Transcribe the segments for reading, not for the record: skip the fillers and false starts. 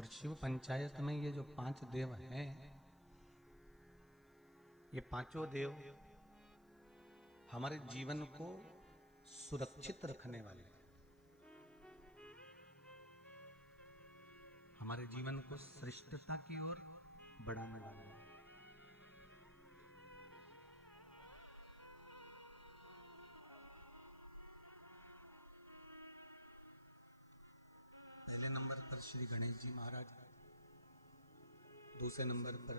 और शिव पंचायत में ये जो 5 देव हैं, ये पांचों देव हमारे जीवन को सुरक्षित रखने वाले, हमारे जीवन को श्रेष्ठता की ओर बढ़ाने वाले हैं। पहले नंबर पर श्री गणेश जी महाराज, दूसरे नंबर पर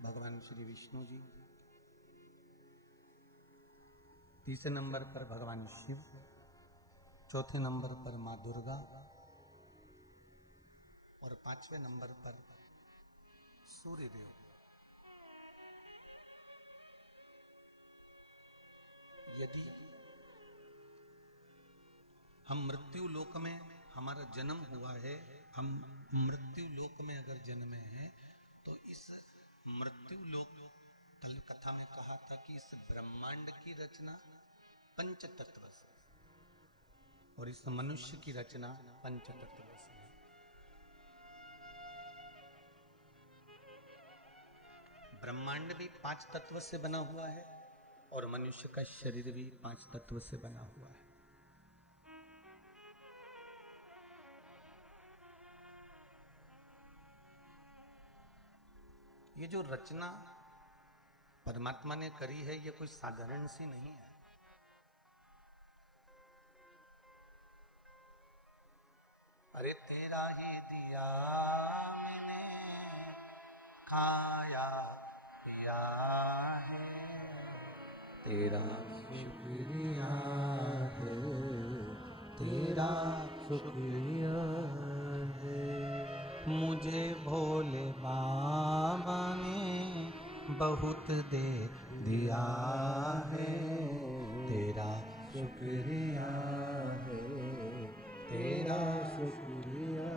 भगवान श्री विष्णु जी, तीसरे नंबर पर भगवान शिव, चौथे नंबर पर मां दुर्गा और 5वें नंबर पर सूर्य देव। यदि हम मृत्यु लोक में हमारा जन्म हुआ है, हम मृत्यु लोक में अगर जन्मे हैं, तो इस मृत्यु लोक, कल कथा में कहा था कि इस ब्रह्मांड की रचना पंच तत्व से और इस मनुष्य की रचना पंच तत्व से है। ब्रह्मांड भी 5 तत्व से बना हुआ है और मनुष्य का शरीर भी 5 तत्व से बना हुआ है। ये जो रचना परमात्मा ने करी है, ये कोई साधारण सी नहीं है। अरे तेरा ही दिया मैंने खाया पिया है, तेरा शुक्रिया है, तेरा शुक्रिया है। मुझे भोले बाबा ने बहुत दे दिया है, तेरा शुक्रिया है, तेरा शुक्रिया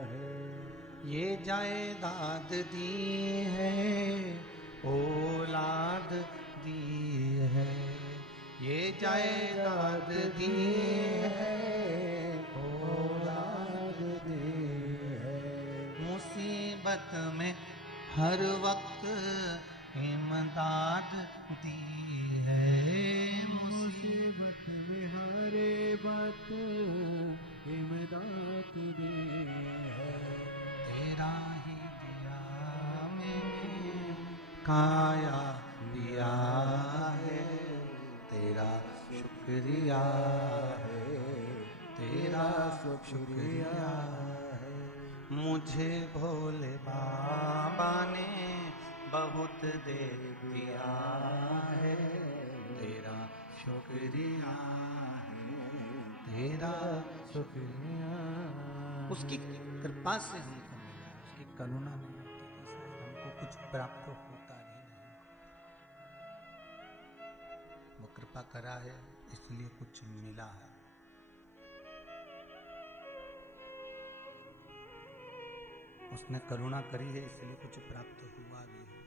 है। ये जायदाद दी है, औलाद दी है, ये जायदाद दी है, औलाद दी है। मुसीबत में हर वक्त इमदाद दी है, मुसीबत में हर वक्त इमदाद दी है। तेरा ही दिया मैंने खाया पिया है, तेरा शुक्रिया है, तेरा शुक्रिया है। मुझे भोले बाबा ने बहुत दे दिया है, तेरा शुक्रिया है, तेरा शुक्रिया। उसकी कृपा से हमको मिला, उसकी करुणा नहीं होती तो शायद हमको कुछ प्राप्त होता भी नहीं। वो कृपा करा है इसलिए कुछ मिला है। उसने करुणा करी है इसलिए कुछ प्राप्त हुआ भी है।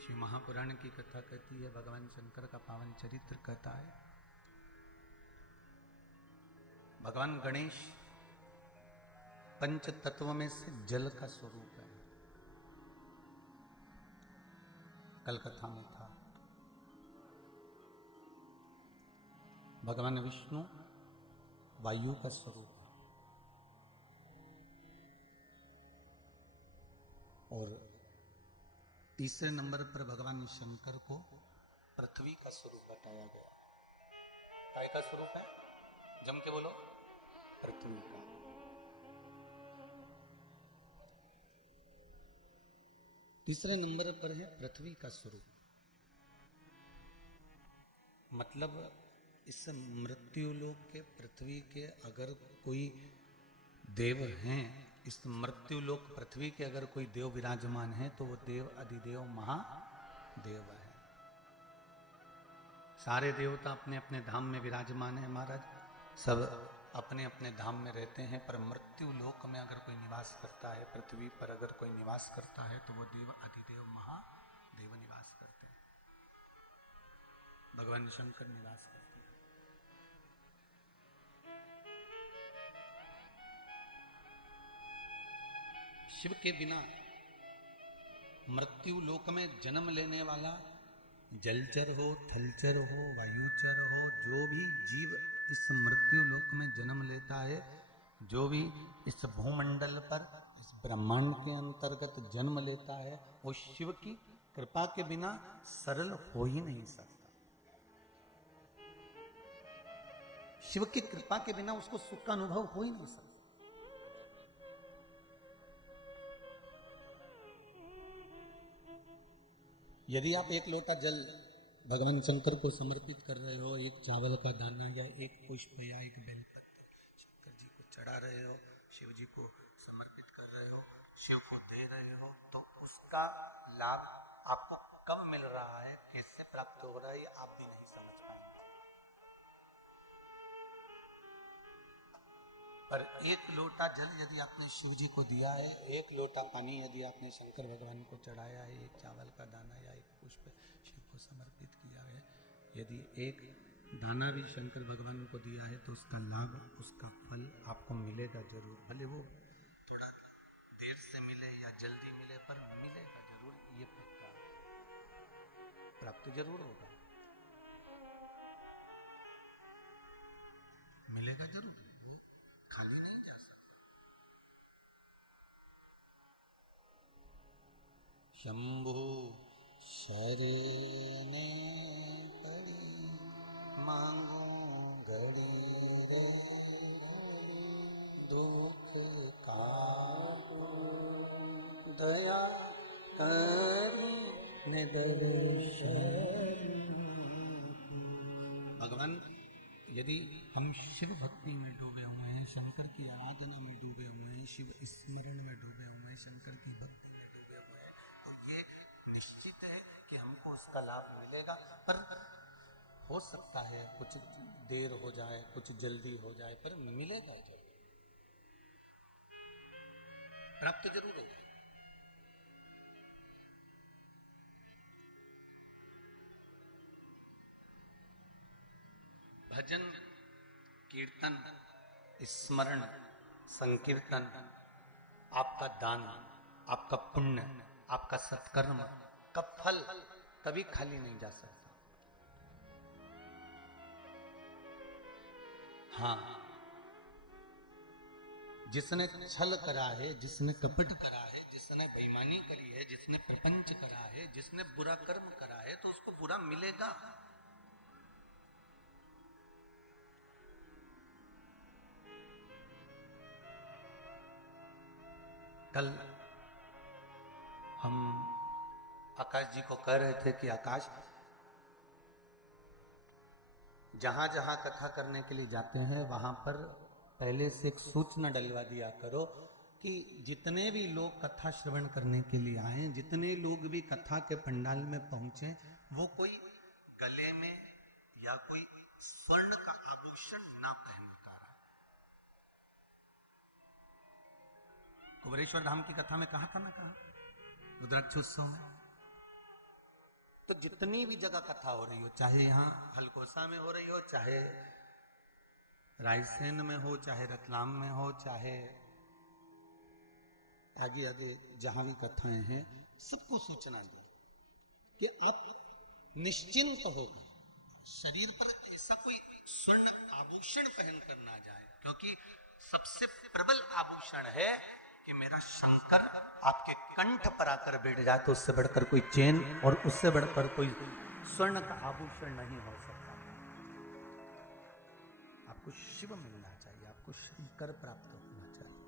श्री महापुराण की कथा कहती है, भगवान शंकर का पावन चरित्र कहता है, भगवान गणेश पंच तत्व में से जल का स्वरूप है। कल कथा में था। भगवान विष्णु वायु का स्वरूप है और तीसरे नंबर पर भगवान शंकर को पृथ्वी का स्वरूप बताया गया। काय का स्वरूप है? जम के बोलो, पृथ्वी का। तीसरे नंबर पर है पृथ्वी का स्वरूप। मतलब इस मृत्यु लोक के पृथ्वी के अगर कोई देव हैं, इस मृत्यु लोक पृथ्वी के अगर कोई देव विराजमान है तो वो देव अधिदेव महादेव है। सारे देवता अपने अपने धाम में विराजमान है महाराज, सब अपने अपने धाम में रहते हैं, पर मृत्यु लोक में अगर कोई निवास करता है, पृथ्वी पर अगर कोई निवास करता है तो वो देव अधिदेव महादेव निवास करते हैं। भगवान शंकर निवास करते हैं। शिव के बिना मृत्यु लोक में जन्म लेने वाला जलचर हो, थलचर हो, वायुचर हो, जो भी जीव इस मृत्यु लोक में जन्म लेता है, जो भी इस भूमंडल पर इस ब्रह्मांड के अंतर्गत जन्म लेता है, वो शिव की कृपा के बिना सरल हो ही नहीं सकता। शिव की कृपा के बिना उसको सुख का अनुभव हो ही नहीं सकता। यदि आप एक लोटा जल भगवान शंकर को समर्पित कर रहे हो, एक चावल का दाना या एक पुष्प या एक बेलपत्र शंकर जी को चढ़ा रहे हो, शिव जी को समर्पित कर रहे हो, शिव को दे रहे हो, तो उसका लाभ आपको कब मिल रहा है, कैसे प्राप्त हो रहा है, ये आप भी नहीं समझ पाएंगे। पर एक लोटा जल यदि आपने शिव जी को दिया है, एक लोटा पानी यदि आपने शंकर भगवान को चढ़ाया है, एक चावल का दाना या एक पुष्प शिव को समर्पित किया है, यदि एक दाना भी शंकर भगवान को दिया है, तो उसका लाभ, उसका फल आपको मिलेगा जरूर। भले वो थोड़ा देर से मिले या जल्दी मिले, पर मिलेगा जरूर, ये पक्का प्राप्त जरूर होगा, मिलेगा जरूर, वो खाली नहीं जा सकता। शंभु शरणे पड़ी मांगो घड़ी रे, दुख काटो दया करी भगवान, यदि हम शिव भक्ति में डूबे हुए हैं, शंकर की आराधना में डूबे हुए हैं, शिव स्मरण में डूबे हुए हैं, शंकर की भक्ति में डूबे हुए हैं, तो ये निश्चित है कि हमको उसका लाभ मिलेगा। पर हो सकता है कुछ देर हो जाए, कुछ जल्दी हो जाए, पर मिलेगा जरूर, प्राप्त जरूर होगा। भजन, कीर्तन, स्मरण, संकीर्तन, आपका दान, आपका पुण्य, आपका सत्कर्म का फल कभी खाली नहीं जा सकता। हाँ, जिसने छल करा है, जिसने कपट करा है, जिसने बेईमानी करी है, जिसने प्रपंच करा है, जिसने बुरा कर्म करा है, तो उसको बुरा मिलेगा। कल हम आकाश जी को कह रहे थे कि आकाश, जहां जहां कथा करने के लिए जाते हैं, वहां पर पहले से एक सूचना डलवा दिया करो कि जितने भी लोग कथा श्रवण करने के लिए आए, जितने लोग भी कथा के पंडाल में पहुंचे, वो कोई गले में या कोई स्वर्ण का आभूषण ना पहनता है। कुबेरेश्वर धाम की कथा में कहा था ना, कहा रुद्राक्षोत्सव में, तो जितनी भी जगह कथा हो रही हो, चाहे यहाँ हलकोसा में हो रही हो, चाहे रायसेन में हो, चाहे रतलाम में हो, चाहे आगे आगे जहां भी कथाएं हैं, सबको सूचना दी कि आप निश्चिंत हो, शरीर पर ऐसा कोई स्वर्ण आभूषण पहन कर ना जाए, क्योंकि सबसे प्रबल आभूषण है कि मेरा शंकर आपके कंठ पर आकर बैठ जाए, तो उससे बढ़कर कोई चेन और उससे बढ़कर कोई स्वर्ण का आभूषण नहीं हो सकता। आपको शिव मिलना चाहिए, आपको शंकर प्राप्त होना चाहिए।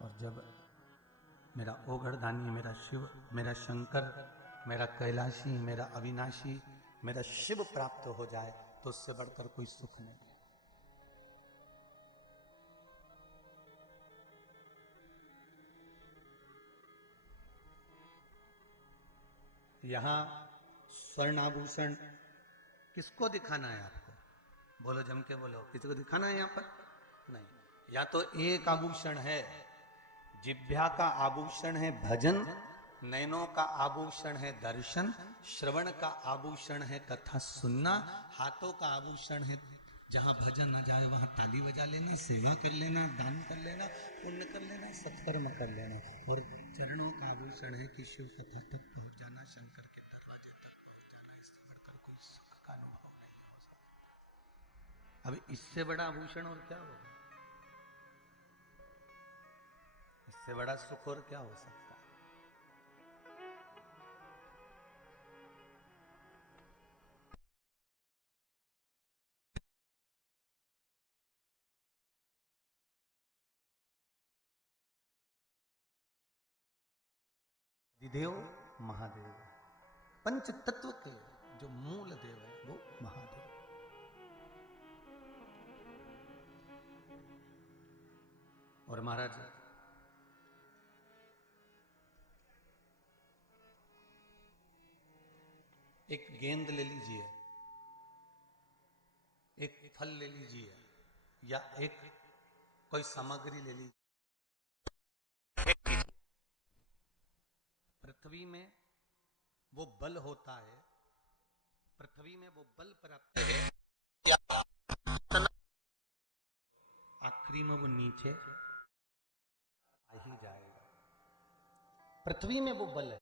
और जब मेरा ओघड़दानी, मेरा शिव, मेरा शंकर, मेरा कैलाशी, मेरा अविनाशी, मेरा शिव प्राप्त हो जाए, तो उससे बढ़कर कोई सुख नहीं। यहां स्वर्णाभूषण किसको दिखाना है आपको? बोलो, जम के बोलो, किसको दिखाना है? यहां पर नहीं, या तो एक आभूषण है, जिह्वा का आभूषण है भजन, नैनों का आभूषण है दर्शन, श्रवण का आभूषण है कथा सुनना, हाथों का आभूषण है जहां भजन न जाए वहां ताली बजा लेना, सेवा कर लेना, दान कर लेना, पुण्य कर लेना, सत्कर्म कर लेना। और चरणों का आभूषण है कि शिव कथा तक पहुंच जाना, शंकर के दरवाजे तक पहुंच जाना। इससे बढ़कर कोई सुख का अनुभव नहीं हो सकता। अब इससे बड़ा आभूषण और क्या होगा? इससे बड़ा सुख और क्या हो सकता है? देव महादेव, पंच तत्व के जो मूल देव है वो महादेव। और महाराज एक गेंद ले लीजिए, एक फल ले लीजिए, या एक कोई सामग्री ले लीजिए। पृथ्वी में वो बल होता है, पृथ्वी में वो बल प्राप्त है, आखिरी में वो नीचे आ ही जाएगा। पृथ्वी में वो बल है।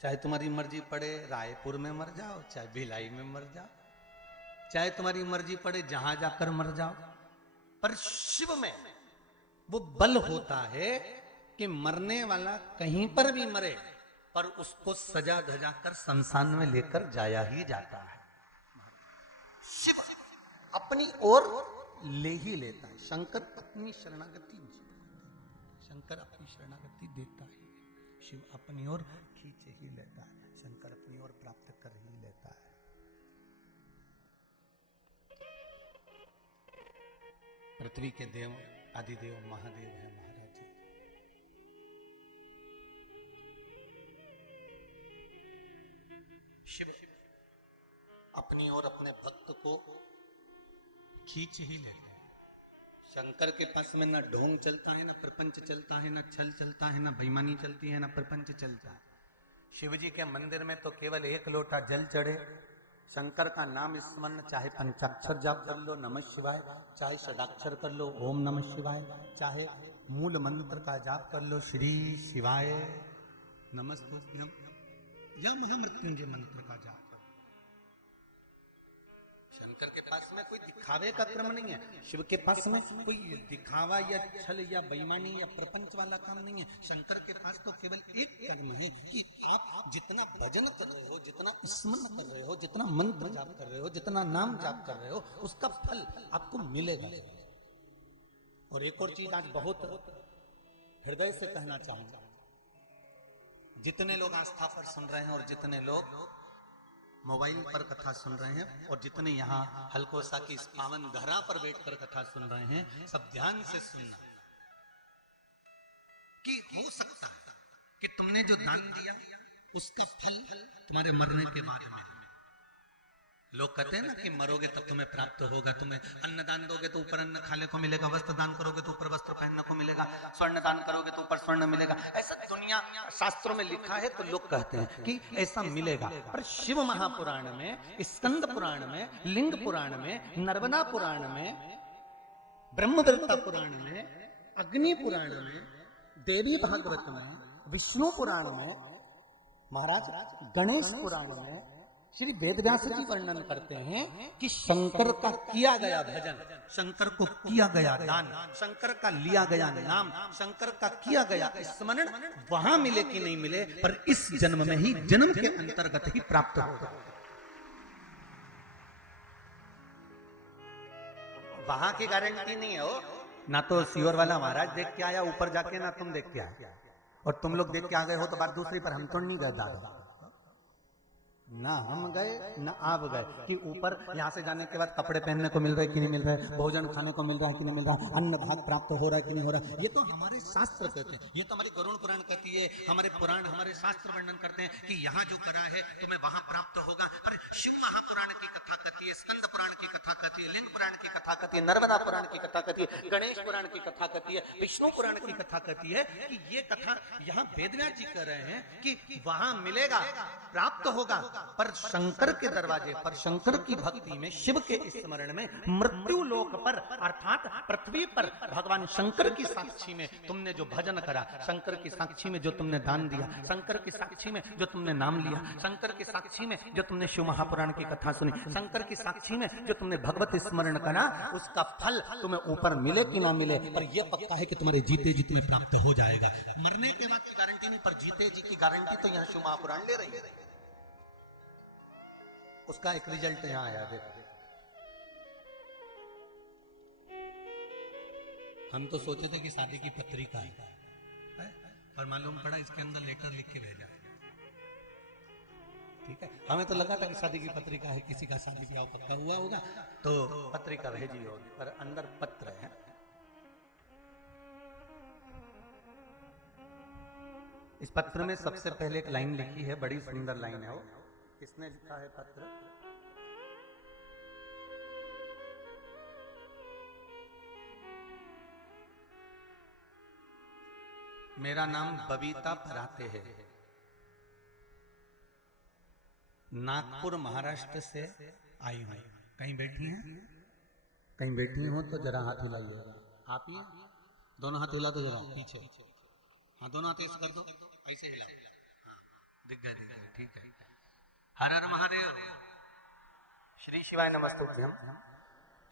चाहे तुम्हारी मर्जी पड़े रायपुर में मर जाओ, चाहे भिलाई में मर जाओ, चाहे तुम्हारी मर्जी पड़े जहां जाकर मर जाओ, पर शिव में वो बल होता है कि मरने वाला कहीं पर भी मरे पर उसको सजा धजा कर शमशान में लेकर जाया ही जाता है। शिव अपनी ओर ले ही लेता है। शंकर अपनी शरणागति, शंकर अपनी शरणागति देता है, शिव अपनी ओर खींच ही लेता है, शंकर अपनी ओर प्राप्त कर ही लेता है। पृथ्वी के देव आदिदेव महादेव है महाराज जी। शिव अपनी ओर अपने भक्त को खींच ही लेता है। शंकर के पास में ना ढोंग चलता है, ना प्रपंच चलता है, ना छल चलता है, ना बेईमानी चलती है, ना प्रपंच चलता है। शिव जी के मंदिर में तो केवल एक लोटा जल चढ़े, शंकर का नाम स्मरण, चाहे पंचाक्षर जाप कर लो नमः शिवाय, चाहे षडाक्षर कर लो ओम नमः शिवाय, चाहे मूल मंत्र का जाप कर लो श्री शिवाय नमस्तुभ्यं, या महामृत्युंजय मंत्र का जाप। शंकर के पास में कोई दिखावे का क्रम नहीं है, शिव के पास में कोई दिखावा या छल या बेईमानी या प्रपंच वाला काम नहीं है। शंकर के पास तो केवल एक कर्म है कि आप जितना भजन कर रहे हो, जितना स्मरण कर रहे हो, जितना मंत्र जाप कर रहे हो, जितना नाम जाप कर रहे हो, उसका फल आपको मिलेगा। और एक और चीज आज बहुत हृदय से कहना चाहूंगा, जितने लोग आस्था पर सुन रहे हैं और जितने लोग मोबाइल पर कथा सुन रहे हैं और जितने यहाँ हलकोसा की इस पावन धरा पर बैठकर कथा सुन रहे हैं, सब ध्यान से सुनना कि हो सकता है कि तुमने जो दान दिया उसका फल तुम्हारे मरने के बाद में। लोग कहते हैं ना कि मरोगे तब तुम्हें प्राप्त होगा, तुम्हें अन्न दान दोगे तो ऊपर अन्न खाने को मिलेगा, वस्त्र दान करोगे तो ऊपर वस्त्र पहनने को मिलेगा, स्वर्ण दान करोगे तो ऊपर स्वर्ण मिलेगा। ऐसा दुनिया शास्त्रों में लिखा है तो लोग कहते हैं कि ऐसा मिलेगा। पर शिव महापुराण में, स्कंद पुराण में, लिंग पुराण में, नर्मदा पुराण में, ब्रह्मवृत्ता पुराण में, अग्नि पुराण में, देवी भागवत में, विष्णु पुराण में, महाराज गणेश पुराण में श्री वेदव्यास जी वर्णन करते हैं कि शंकर का किया गया भजन, शंकर को किया गया दान, शंकर का लिया गया नाम, शंकर का किया गया स्मरण वहां मिले कि नहीं मिले, पर इस जन्म में ही, जन्म के अंतर्गत ही प्राप्त होगा। वहां की गारंटी नहीं है हो, ना तो सीवर वाला महाराज देख के आया ऊपर जाके, ना तुम देख के आए, और तुम लोग देख के आ गए हो तो बात दूसरी, पर हम तो नहीं गए दादा। ना हम गए ना आप गए, कि ऊपर यहाँ से जाने के बाद कपड़े पहनने को मिल रहे कि नहीं मिल रहे, भोजन खाने को मिल रहा है कि नहीं मिल रहा, अन्न भाग प्राप्त हो रहा है कि नहीं हो रहा है। ये तो हमारे शास्त्र कहते हैं, ये तो हमारी गरुड़ पुराण कहती है, हमारे पुराण हमारे शास्त्र वर्णन करते हैं कि यहाँ जो करा है तुम्हें वहां प्राप्त होगा। अरे शिव महापुराण की कथा कहती है, स्कंद पुराण की कथा कहती है, लिंग पुराण की कथा कहती है, नर्मदा पुराण की कथा कहती है, गणेश पुराण की कथा कहती है, विष्णु पुराण की कथा कहती है कि ये कथा यहाँ वेदव्यास जी कह रहे हैं कि वहां मिलेगा, प्राप्त होगा। पर शंकर के दरवाजे पर, शंकर की भक्ति में, शिव के स्मरण में, मृत्यु लोक पर अर्थात पृथ्वी पर भगवान शंकर की साक्षी में तुमने जो भजन करा, शंकर की साक्षी में जो तुमने दान दिया, शंकर की साक्षी में जो तुमने नाम लिया, शंकर की साक्षी में जो तुमने शिव महापुराण की कथा सुनी, शंकर की साक्षी में जो तुमने भगवत स्मरण करा, उसका फल तुम्हें ऊपर मिले कि ना मिले, पर यह पक्का है कि तुम्हारे जीते जी तुम्हें प्राप्त हो जाएगा। मरने के बाद की गारंटी नहीं, पर जीते जी की गारंटी तो यहाँ शिव महापुराण ले रही है। उसका एक रिजल्ट यहां आया, देखो। हम तो सोचे थे कि शादी की पत्रिका है, पर मालूम पड़ा इसके अंदर लेटर लिख के भेजा। ठीक है, हमें तो लगा था कि शादी की पत्रिका है, किसी का शादी ब्याह पक्का हुआ होगा तो पत्रिका भेजी होगी, पर अंदर पत्र है। इस पत्र में सबसे पहले एक लाइन लिखी है, बड़ी सुंदर लाइन है वो। किसने लिखा है पत्र? मेरा नाम बबीता पराते है, नागपुर महाराष्ट्र से आई हूं। कहीं बैठी हैं? कहीं बैठी हो तो जरा हाथ हिलाइएगा। आप ही दोनों हाथ हिला दो जरा पीछे। हाँ, दोनों हाथ ऐसे कर दो, ऐसे हिलाओ। हाँ, दिख गए, ठीक है। हर हर महादेव, श्री शिवाय नमस्तुभ्यम।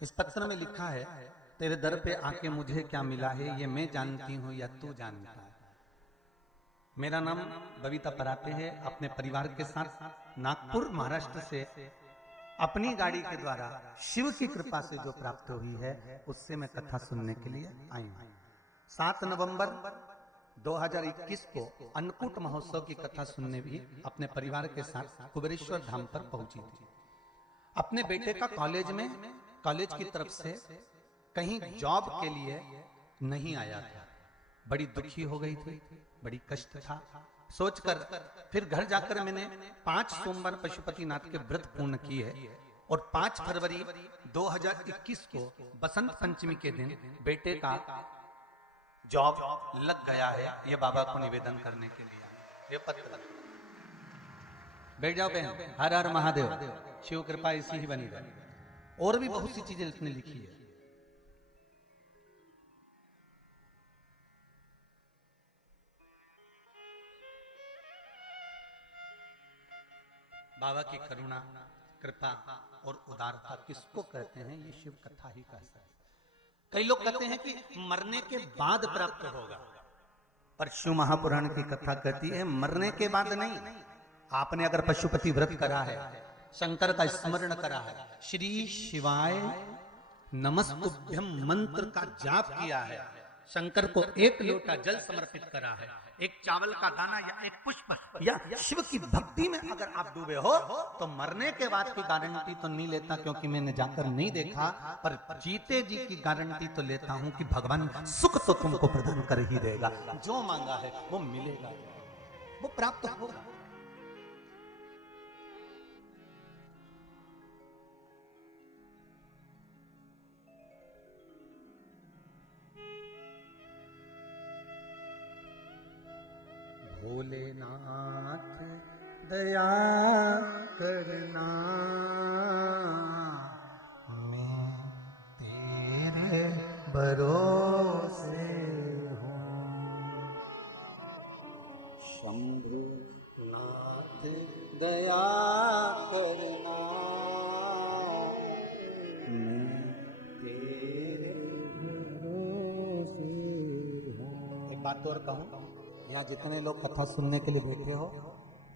इस पत्र में लिखा है, तेरे दर पे आके मुझे क्या मिला है, ये मैं जानती हूं या तू जानता है। मेरा नाम बबीता पराते है, अपने परिवार के साथ नागपुर महाराष्ट्र से अपनी गाड़ी के द्वारा शिव की कृपा से जो प्राप्त हुई है उससे मैं कथा सुनने के लिए आई हूं। 7 नवंबर 2021 को अन्नकूट महोत्सव की कथा सुनने भी अपने परिवार के साथ कुबेरेश्वर धाम पर पहुंची थी। अपने बेटे का कॉलेज की तरफ से कहीं जॉब के लिए नहीं आया था। बड़ी दुखी हो गई थी, बड़ी कष्ट था। सोचकर फिर घर जाकर मैंने 5 सोमवार पशुपतिनाथ के व्रत पूर्ण किए और 5 फरवरी 2021 को बसंत पंचमी के दिन बेटे का जॉब लग गया है, ये बाबा को निवेदन करने के लिए। ये पत्र बैठ जाओ बहन। हर हर महादेव, शिव कृपा इसी ही बनी रहे। और भी बहुत सी चीजें इसने लिखी है। बाबा की करुणा, कृपा और उदारता किसको कहते हैं, ये शिव कथा ही कह सकते। कई लोग कहते हैं कि मरने के बाद प्राप्त होगा, पर शिव महापुराण की कथा कहती है मरने के बाद नहीं। आपने अगर पशुपति व्रत करा है, शंकर का स्मरण करा है, श्री शिवाय नमस्तुभ्यम मंत्र का जाप किया है, शंकर को 1 लोटा जल समर्पित करा है, एक चावल का दाना या एक पुष्प या शिव की भक्ति में अगर आप डूबे हो तो मरने के बाद की गारंटी तो नहीं लेता, क्योंकि मैंने जाकर नहीं देखा, पर जीते जी की गारंटी तो लेता हूं कि भगवान सुख तो तुमको प्रदान कर ही देगा। जो मांगा है वो मिलेगा, वो प्राप्त होगा। भोलेनाथ दया करना, मैं तेरे भरोसे हूँ। शंभुनाथ दया करना, मैं तेरे भरोसे हूँ। एक बात और कहूँ, यहाँ जितने लोग कथा सुनने के लिए बैठे हो,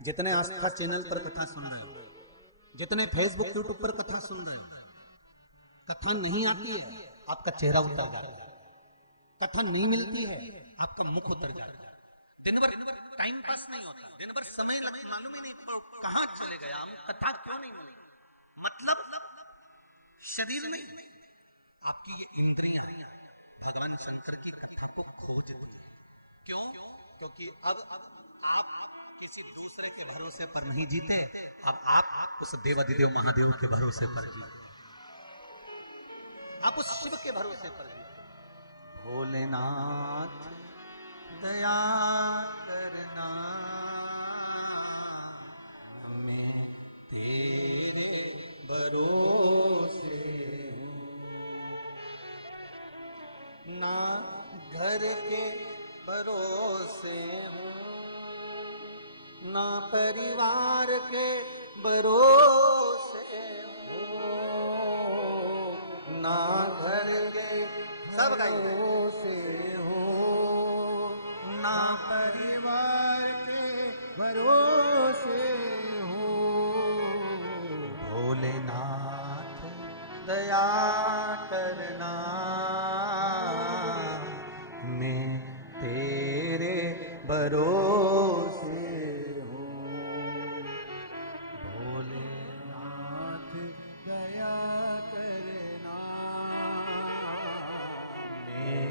जितने आस्था चैनल पर कथा सुन रहे हो, जितने फेसबुक यूट्यूब पर कथा सुन रहे हो, कथा नहीं आती है आपका चेहरा उतर जाता है, कथा नहीं मिलती है आपका मुख उतर जाता है, दिन भर टाइम पास नहीं होता, दिन भर समय मालूम ही नहीं कहां चले गया, हम कथा क्यों नहीं मिली। मतलब शरीर नहीं, आपकी ये इंद्रियां भगवान शंकर की कथा को खोजती है। क्यों? क्योंकि अब आप किसी दूसरे के भरोसे पर नहीं जीते, अब आप उस देवाधिदेव महादेव के भरोसे पर जीते, आप उस शिव के भरोसे पर जीते। भोलेनाथ दया करना, मैं तेरे भरोसे हूँ, ना घर के भरोसे हूँ, ना परिवार के भरोसे हूँ, ना घर के सब भरोसे हूँ, ना परिवार के भरोसे हूँ। भोलेनाथ दया करना, मैं तेरे भरोसे हूँ। भोलेनाथ दया करना, मैं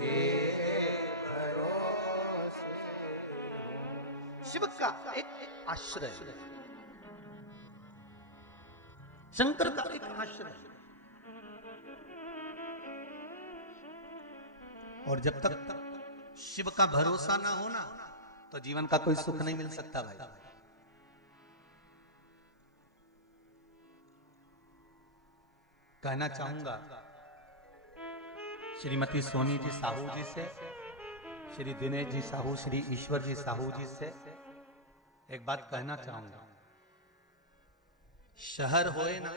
तेरे भरोसे हूँ। शिव का एक आश्रय, शंकर का एक आश्रय। और जब तक शिव का भरोसा ना हो ना, तो जीवन का कोई सुख नहीं मिल सकता भाई। कहना चाहूंगा श्रीमती सोनी जी साहू जी से, श्री दिनेश जी साहू, श्री ईश्वर जी साहू जी से एक बात कहना चाहूंगा। शहर होए ना,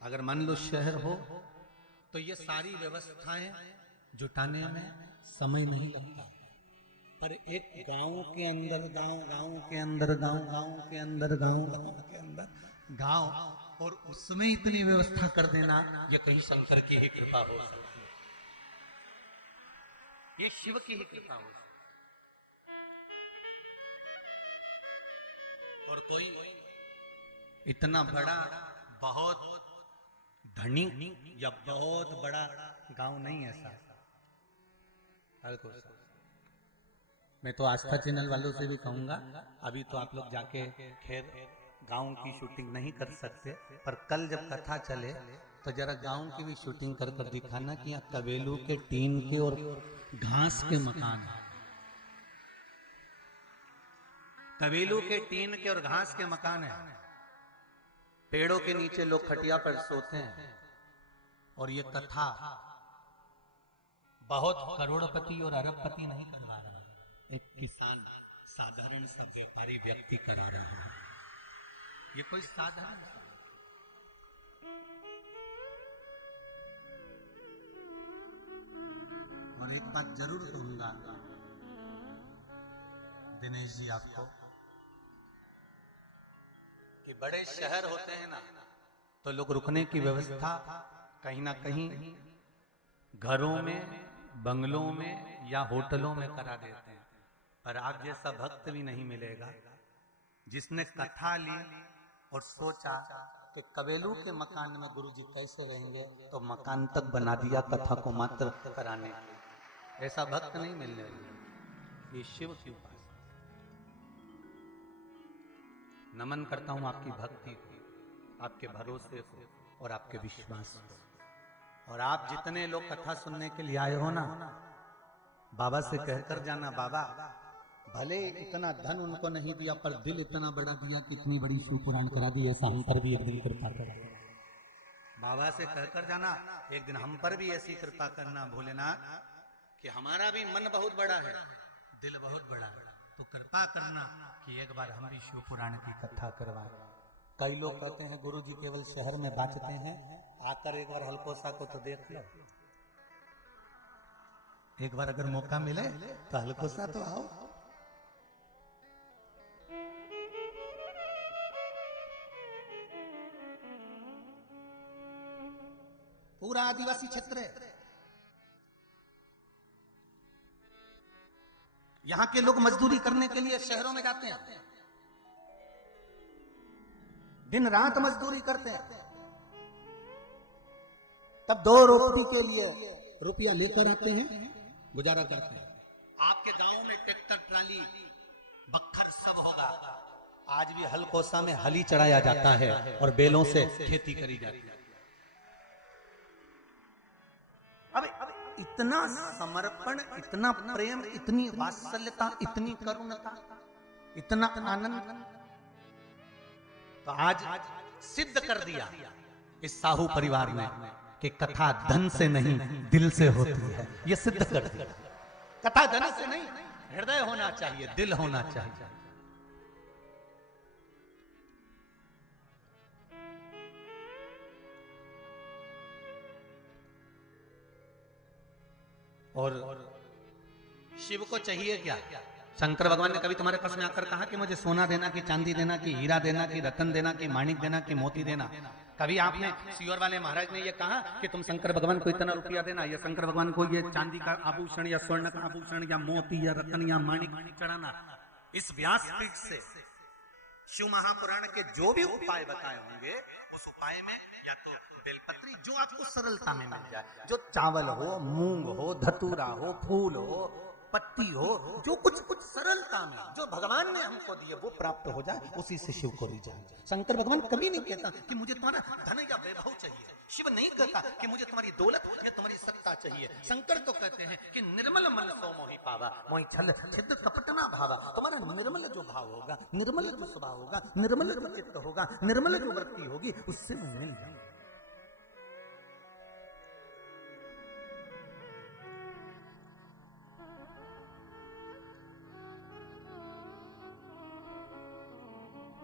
अगर मान लो शहर हो तो ये सारी व्यवस्थाएं जुटाने में समय नहीं लगता, पर एक गांव के अंदर गांव के अंदर गांव के अंदर गांव के अंदर गांव, और उसमें इतनी व्यवस्था कर देना, ये कहीं शंकर की ही कृपा हो सकती है, ये शिव की ही कृपा हो सकती है। और कोई इतना बड़ा बहुत धनी या बहुत बड़ा गांव नहीं ऐसा। मैं तो आस्था चैनल वालों से भी कहूंगा, अभी तो आप लोग जाके खैर गांव की शूटिंग नहीं कर सकते, पर कल जब कथा चले तो जरा गांव की भी शूटिंग कर कर दिखाना कि यहाँ कबेलू के टीन के और घास के मकान है, कबेलू के टीन के और घास के मकान है, पेड़ों के नीचे लोग खटिया पर सोते हैं। और ये कथा बहुत करोड़पति और अरबपति नहीं करवा रहा है, एक किसान साधारण सा व्यापारी व्यक्ति करा रहा है। ये कोई साधारण, और एक बात जरूर कहूंगा दिनेश जी आपको, कि बड़े शहर होते हैं ना तो लोग रुकने की व्यवस्था कहीं ना कहीं घरों में, बंगलों में या होटलों में करा देते हैं, पर आप जैसा भक्त भी नहीं मिलेगा जिसने कथा ली और सोचा कि कबेलू के मकान में गुरुजी कैसे रहेंगे, तो मकान तक बना दिया कथा को मात्र कराने के लिए। ऐसा भक्त नहीं मिलने वाला, ये शिव की उपासना। नमन करता हूं आपकी भक्ति को, आपके भरोसे को और आपके विश्वास को। और आप जितने लोग कथा सुनने के लिए आए हो ना, बाबा से कहकर जाना, बाबा भले इतना धन उनको नहीं दिया पर दिल इतना बड़ा दिया कि इतनी बड़ी शिव पुराण करा दी, ऐसा हम पर भी एक दिन कृपा कर। बाबा से कहकर जाना, एक दिन हम पर भी ऐसी कृपा करना भोलेनाथ कि हमारा भी मन बहुत बड़ा है, दिल बहुत बड़ा है, तो कृपा करना कि एक बार हम भी शिव पुराण की कथा करवाएं। कई लोग कहते हैं गुरुजी केवल शहर में बांटते हैं, आकर एक बार हलकोसा को तो देख लो, एक बार अगर मौका मिले तो हलकोसा तो आओ। पूरा आदिवासी क्षेत्र है, यहां के लोग मजदूरी करने के लिए शहरों में जाते हैं, दिन रात मजदूरी करते हैं, तब 2 रोटी के लिए रुपया लेकर आते हैं, गुजारा करते हैं। आपके गांव में ट्रैक्टर ट्राली बखर सब होगा, आज भी हलकोसा में हली चढ़ाया जाता है और बैलों से खेती करी जाती है। अब इतना समर्पण, इतना प्रेम, इतनी वात्सल्यता, इतनी करुणता, इतना आनंद, तो आज सिद्ध कर दिया इस साहू परिवार ने कि कथा धन से नहीं दिल से होती है। ये सिद्ध कर दिया, कथा धन से नहीं, हृदय होना चाहिए, दिल होना चाहिए। और शिव को चाहिए क्या? शंकर भगवान ने कभी तुम्हारे पास में आकर कहा कि मुझे सोना देना, कि चांदी देना, कि हीरा देना, कि रतन देना, कि माणिक देना, कि मोती देना? कभी आपने सियोर वाले महाराज ने ये कहा कि तुम शंकर भगवान को इतना रुपया देना, या शंकर भगवान को ये चांदी का आभूषण या स्वर्ण का आभूषण या मोती या रतन या माणिक चढ़ाना? इस व्यासपीठ से शिव महापुराण के जो भी उपाय बताए होंगे, उस उपाय में या तो बेलपत्री जो आपको सरलता में मिल जाए, जो चावल हो, मूंग हो, धतूरा हो, फूल हो, पत्ती हो, जो कुछ सरलता में जो भगवान ने हमको दिए वो प्राप्त हो जाए, उसी से शिव को रिझा। शंकर भगवान कभी नहीं कहता कि मुझे तुम्हारा धन या वैभव चाहिए। शिव नहीं कहता कि मुझे तुम्हारी दौलत या तुम्हारी सत्ता चाहिए। शंकर तो कहते हैं कि निर्मल मन सो मोहि पावा, मोहि छल छिद्र कपट ना भावा। तुम्हारा निर्मल जो भाव होगा, निर्मल जो स्वभाव होगा, निर्मल जो चित्त होगा, निर्मल जो वृत्ति होगी, उससे मैं मिल जाऊंगा।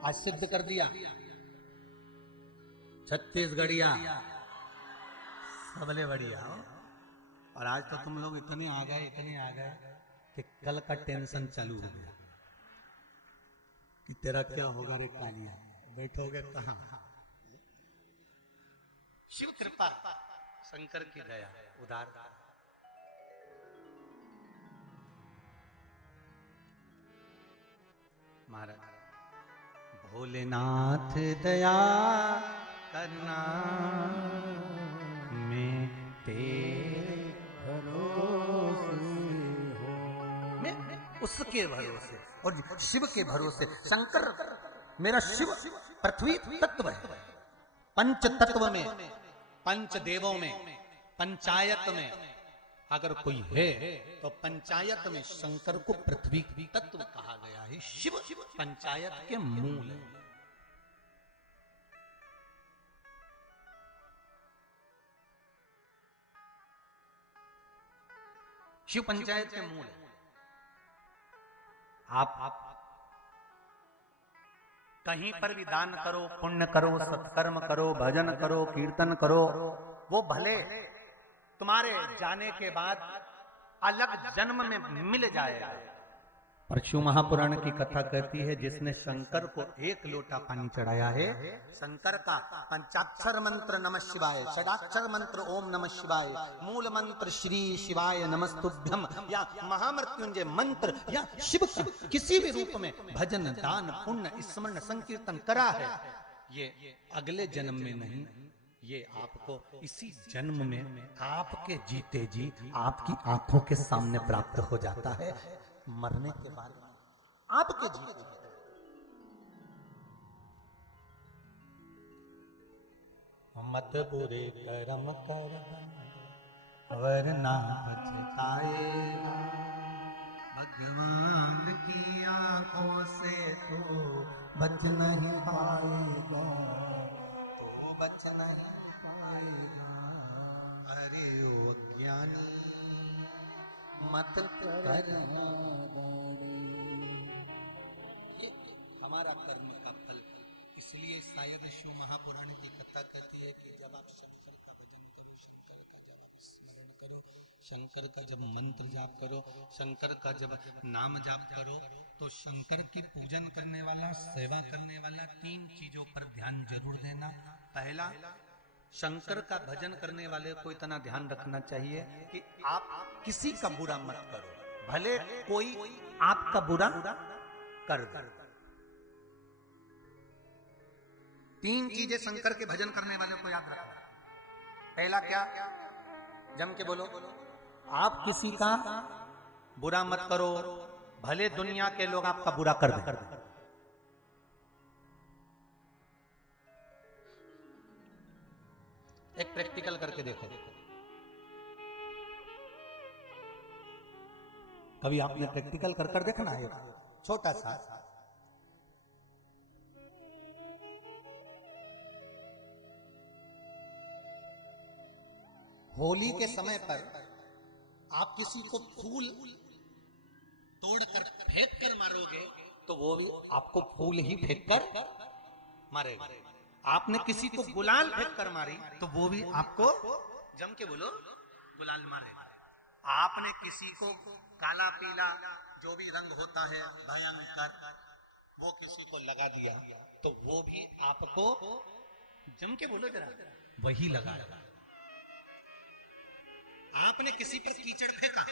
आज सिद्ध कर दिया छत्तीसगढ़िया सबले बढ़िया। और आज तो तुम लोग इतने आ गए कि कल का टेंशन चालू हो गया कि तेरा क्या होगा रे कालिया, बैठोगे कहां? शिव कृपा, शंकर की दया, उदारता। महाराज भोलेनाथ दया करना, मैं तेरे भरोसे हो, मैं उसके भरोसे और शिव के भरोसे। शंकर मेरा शिव पृथ्वी तत्व है, पंच तत्व में, पंच देवों में, पंचायत में अगर कोई है तो पंचायत में शंकर को पृथ्वी तत्व कहा गया है। शिव पंचायत के मूल है। शिव पंचायत के मूल है। आप कहीं पर भी दान करो, पुण्य करो, सत्कर्म करो, भजन करो, कीर्तन करो, वो भले तुम्हारे जाने के बाद अलग जन्म में मिल जाएगा। पर शिव महापुराण की कथा कहती है जिसने शंकर को 1 लोटा पानी चढ़ाया है, शंकर का पंचाक्षर मंत्र नमः शिवाय, षडाक्षर मंत्र ओम नमः शिवाय, मूल मंत्र श्री शिवाय नमस्तुभ्यम या महामृत्युंजय मंत्र या शिव का किसी भी रूप में भजन, दान, पुण्य, स्मरण, संकीर्तन करा है, ये अगले जन्म में नहीं, ये आपको इसी जन्म में आपके जीते जी आपकी आंखों के सामने प्राप्त हो जाता है। मरने के बाद आपके जीते मत बुरे कर्म कर वरना पछताएगा, भगवान की आंखों से तो बच नहीं पाएगा, बच नहीं पाएगा। अरे ओ ज्ञानी मत कर, हमारा कर्म का फल। इसलिए शायद शिव महापुराण की कथा कहती है कि जब आप शंकर का भजन करो, शंकर का जब आप स्मरण करो, शंकर का जब मंत्र जाप करो, शंकर का जब नाम जाप करो, तो शंकर की पूजन करने वाला, सेवा करने वाला 3 चीजों पर ध्यान जरूर देना। पहला, शंकर का भजन करने वाले को इतना ध्यान रखना चाहिए कि आप किसी का बुरा मत करो। भले कोई आपका बुरा कर दे। तीन चीजें शंकर के भजन करने वाले को याद रखना। पहला क्या? जम के बोलो, आप किसी का बुरा मत करो, भले दुनिया के लोग आपका बुरा कर दें। एक प्रैक्टिकल करके देखो। कभी आपने प्रैक्टिकल कर कर देखना है? छोटा सा होली के समय पर आप किसी को फूल तोड़कर फेंक कर मारोगे तो वो भी आपको फूल ही फेंक कर मारेगा। आपने किसी को गुलाल फेंक कर मारी तो वो भी आपको, जम के बोलो, गुलाल मारेगा। आपने किसी को काला पीला जो भी रंग होता है भयंकर वो किसी को लगा दिया तो वो भी आपको, जम के बोलो जरा, वही लगाएगा। आपने किसी पर कीचड़ फेंका,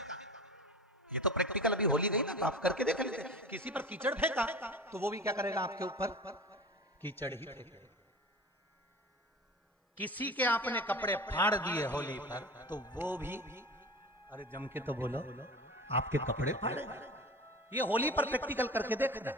ये तो प्रैक्टिकल अभी होली गई ना, तो आप करके देख लेते। किसी पर कीचड़ फेंका तो वो भी क्या करेगा? आपके ऊपर कीचड़ ही फेंकेगा। किसी के आपने कपड़े फाड़ दिए होली पर तो वो भी, अरे जम के तो बोलो, आपके कपड़े फाड़ेगा। ये होली पर प्रैक्टिकल करके देखना।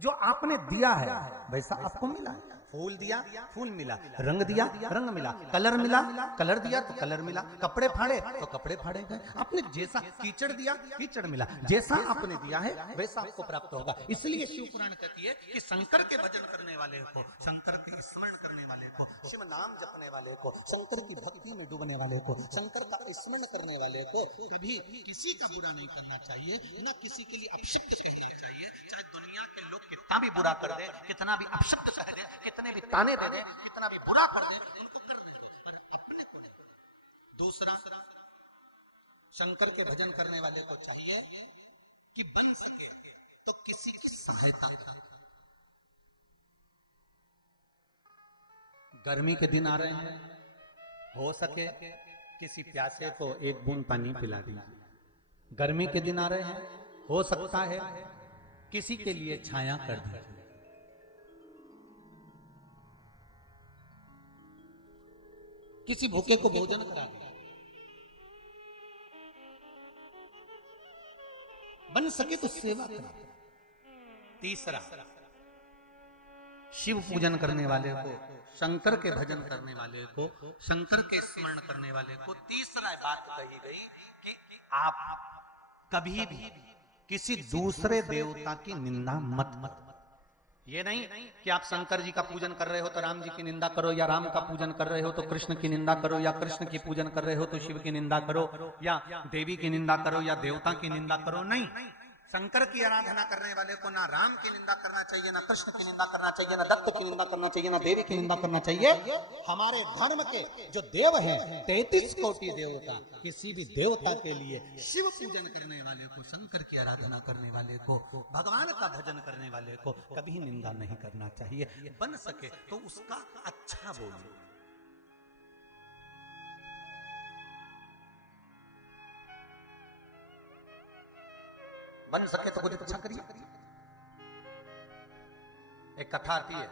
जो आपने दिया है वैसा आपको मिला। फूल दिया, फूल मिला। रंग दिया, रंग मिला। कलर मिला, कलर दिया तो कलर मिला। कपड़े फाड़े तो कपड़े फाड़े गए। आपने जैसा कीचड़ दिया, कीचड़ मिला। जैसा आपने दिया है वैसा आपको प्राप्त होगा। इसलिए शिव पुराण कहती है कि शंकर के भजन करने वाले को, शंकर के स्मरण करने वाले को, शिव नाम जपने वाले को, शंकर की भक्ति में डूबने वाले को, शंकर का स्मरण करने वाले को कभी किसी का बुरा नहीं करना चाहिए, न किसी के लिए अपशब्द कहना चाहिए। चाहे दुनिया के लोग कितना भी बुरा कर दे, कितना भी अपशब्द कह दे, कितने भी ताने दे दे, कितना भी बुरा कर दे, उनको कर दे, पर अपने को नहीं। दूसरा, शंकर के भजन करने वाले को चाहिए कि बन सके तो किसी की सहायता करे। गर्मी के दिन आ रहे हैं, हो सके किसी प्यासे को एक बूंद पानी पिला दीजिए। गर्मी के दिन आ रहे हैं, हो सकता है किसी के लिए छाया कर दीजिए। किसी भूखे को भोजन करा दे। बन सके तो सेवा करा। तीसरा, शिव पूजन करने वाले को, शंकर के भजन करने वाले को, शंकर के स्मरण करने वाले को तीसरा बात कही गई कि आप कभी भी किसी दूसरे देवता की निंदा मत। ये नहीं कि आप शंकर जी का पूजन कर रहे हो तो राम जी की निंदा करो, या राम का पूजन कर रहे हो तो कृष्ण की निंदा करो, या कृष्ण की पूजन कर रहे हो तो शिव की निंदा करो, या देवी की निंदा करो, या देवता की निंदा करो। नहीं, शंकर की आराधना करने वाले को ना राम की निंदा करना चाहिए, ना कृष्ण की निंदा करना चाहिए, ना दत्त की निंदा करना चाहिए, ना देवी की निंदा करना चाहिए। हमारे धर्म के जो देव हैं, 33 कोटि देवता, किसी भी देवता के लिए शिव पूजन करने वाले को, शंकर की आराधना करने वाले को, भगवान का भजन करने वाले को कभी निंदा नहीं करना चाहिए। बन सके तो उसका अच्छा बोलो। बन सके तो कुछ अच्छा करिए। एक कथा आती है,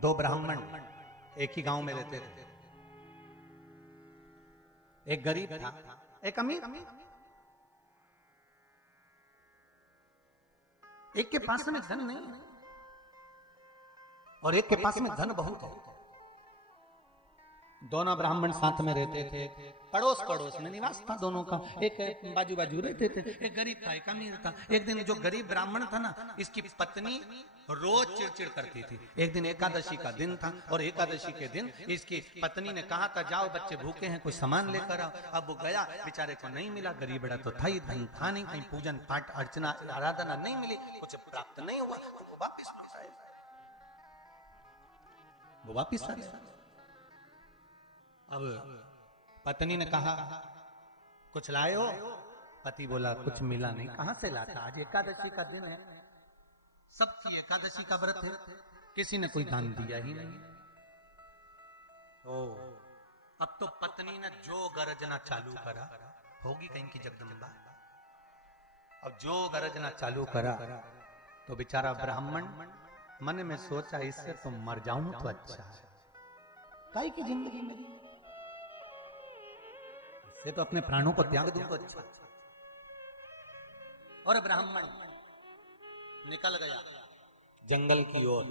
दो ब्राह्मण एक ही गांव में रहते थे। एक गरीब था, एक अमीर। एक के पास में धन नहीं और एक के पास में धन बहुत है। दोनों ब्राह्मण साथ में रहते थे, पड़ोस पड़ोस में निवास था दोनों का। एक बाजू बाजू रहते थे, एक गरीब था, एक अमीर था। एक दिन जो गरीब ब्राह्मण था ना, इसकी पत्नी रोज चिड़चिड़ करती थी। एक दिन एकादशी का दिन था और एकादशी के दिन इसकी पत्नी ने कहा था, जाओ बच्चे भूखे हैं, कुछ सामान लेकर आओ। अब वो गया, बेचारे को नहीं मिला। गरीब बड़ा तो था ही, धन था नहीं, कहीं पूजन पाठ अर्चना आराधना नहीं मिली, कुछ प्राप्त नहीं हुआ। वो वापिस आ गया। अब पत्नी ने कहा, कुछ लाए हो? पति बोला, कुछ मिला नहीं। कहां से लाता, आज एकादशी का दिन है, सबकी एकादशी का व्रत है, किसी ने कोई दान दिया ही नहीं। ओ अब तो पत्नी ने जो गरजना चालू करा, होगी कहीं की जगदम्बा, अब जो गरजना चालू करा तो बेचारा ब्राह्मण मन में सोचा इससे तो मर जाऊं तो अच्छा है, काहे की जिंदगी मेरी, इससे तो अपने प्राणों को त्याग दूं तो अच्छा। और ब्राह्मण निकल गया जंगल की ओर,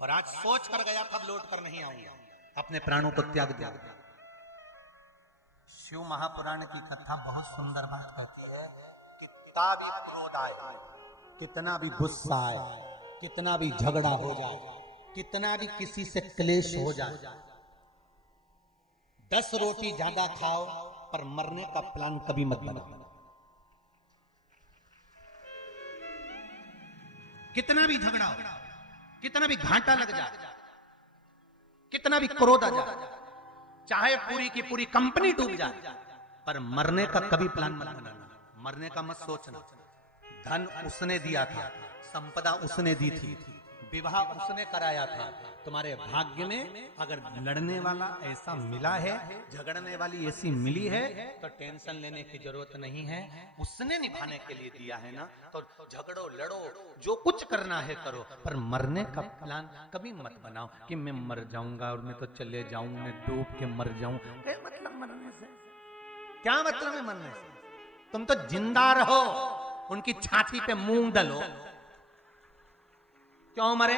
और आज सोच कर गया था लौट कर नहीं आऊंगा, अपने प्राणों को त्याग दिया। शिव महापुराण की कथा बहुत सुंदर बात कहती है, कितना भी क्रोध आए, कितना भी गुस्सा आए, कितना भी झगड़ा हो जाए, कितना भी किसी से क्लेश हो जाए, 10 रोटी ज्यादा खाओ पर मरने का प्लान कभी मत बनाओ। कितना भी झगड़ा हो, कितना भी घाटा लग जाए, कितना भी क्रोध आ जाए, चाहे पूरी की पूरी कंपनी डूब जाए, पर मरने का कभी प्लान मत बनाना, मरने का मत सोचना। धन उसने दिया था, संपदा उसने दी थी, विवाह उसने कराया था, तुम्हारे भाग्य में अगर लड़ने वाला ऐसा मिला है, झगड़ने वाली ऐसी मिली है, तो टेंशन लेने की जरूरत नहीं है, उसने निभाने के लिए दिया है ना, तो झगड़ो लड़ो, जो कुछ करना है करो, पर मरने का प्लान कभी मत बनाओ कि मैं मर जाऊंगा और मैं तो चले जाऊं, मैं डूब के मर जाऊं। क्या मतलब मरने से, क्या मतलब है मरने से? तुम तो जिंदा रहो, उनकी छाती पे मूंग डलो, क्यों मरे?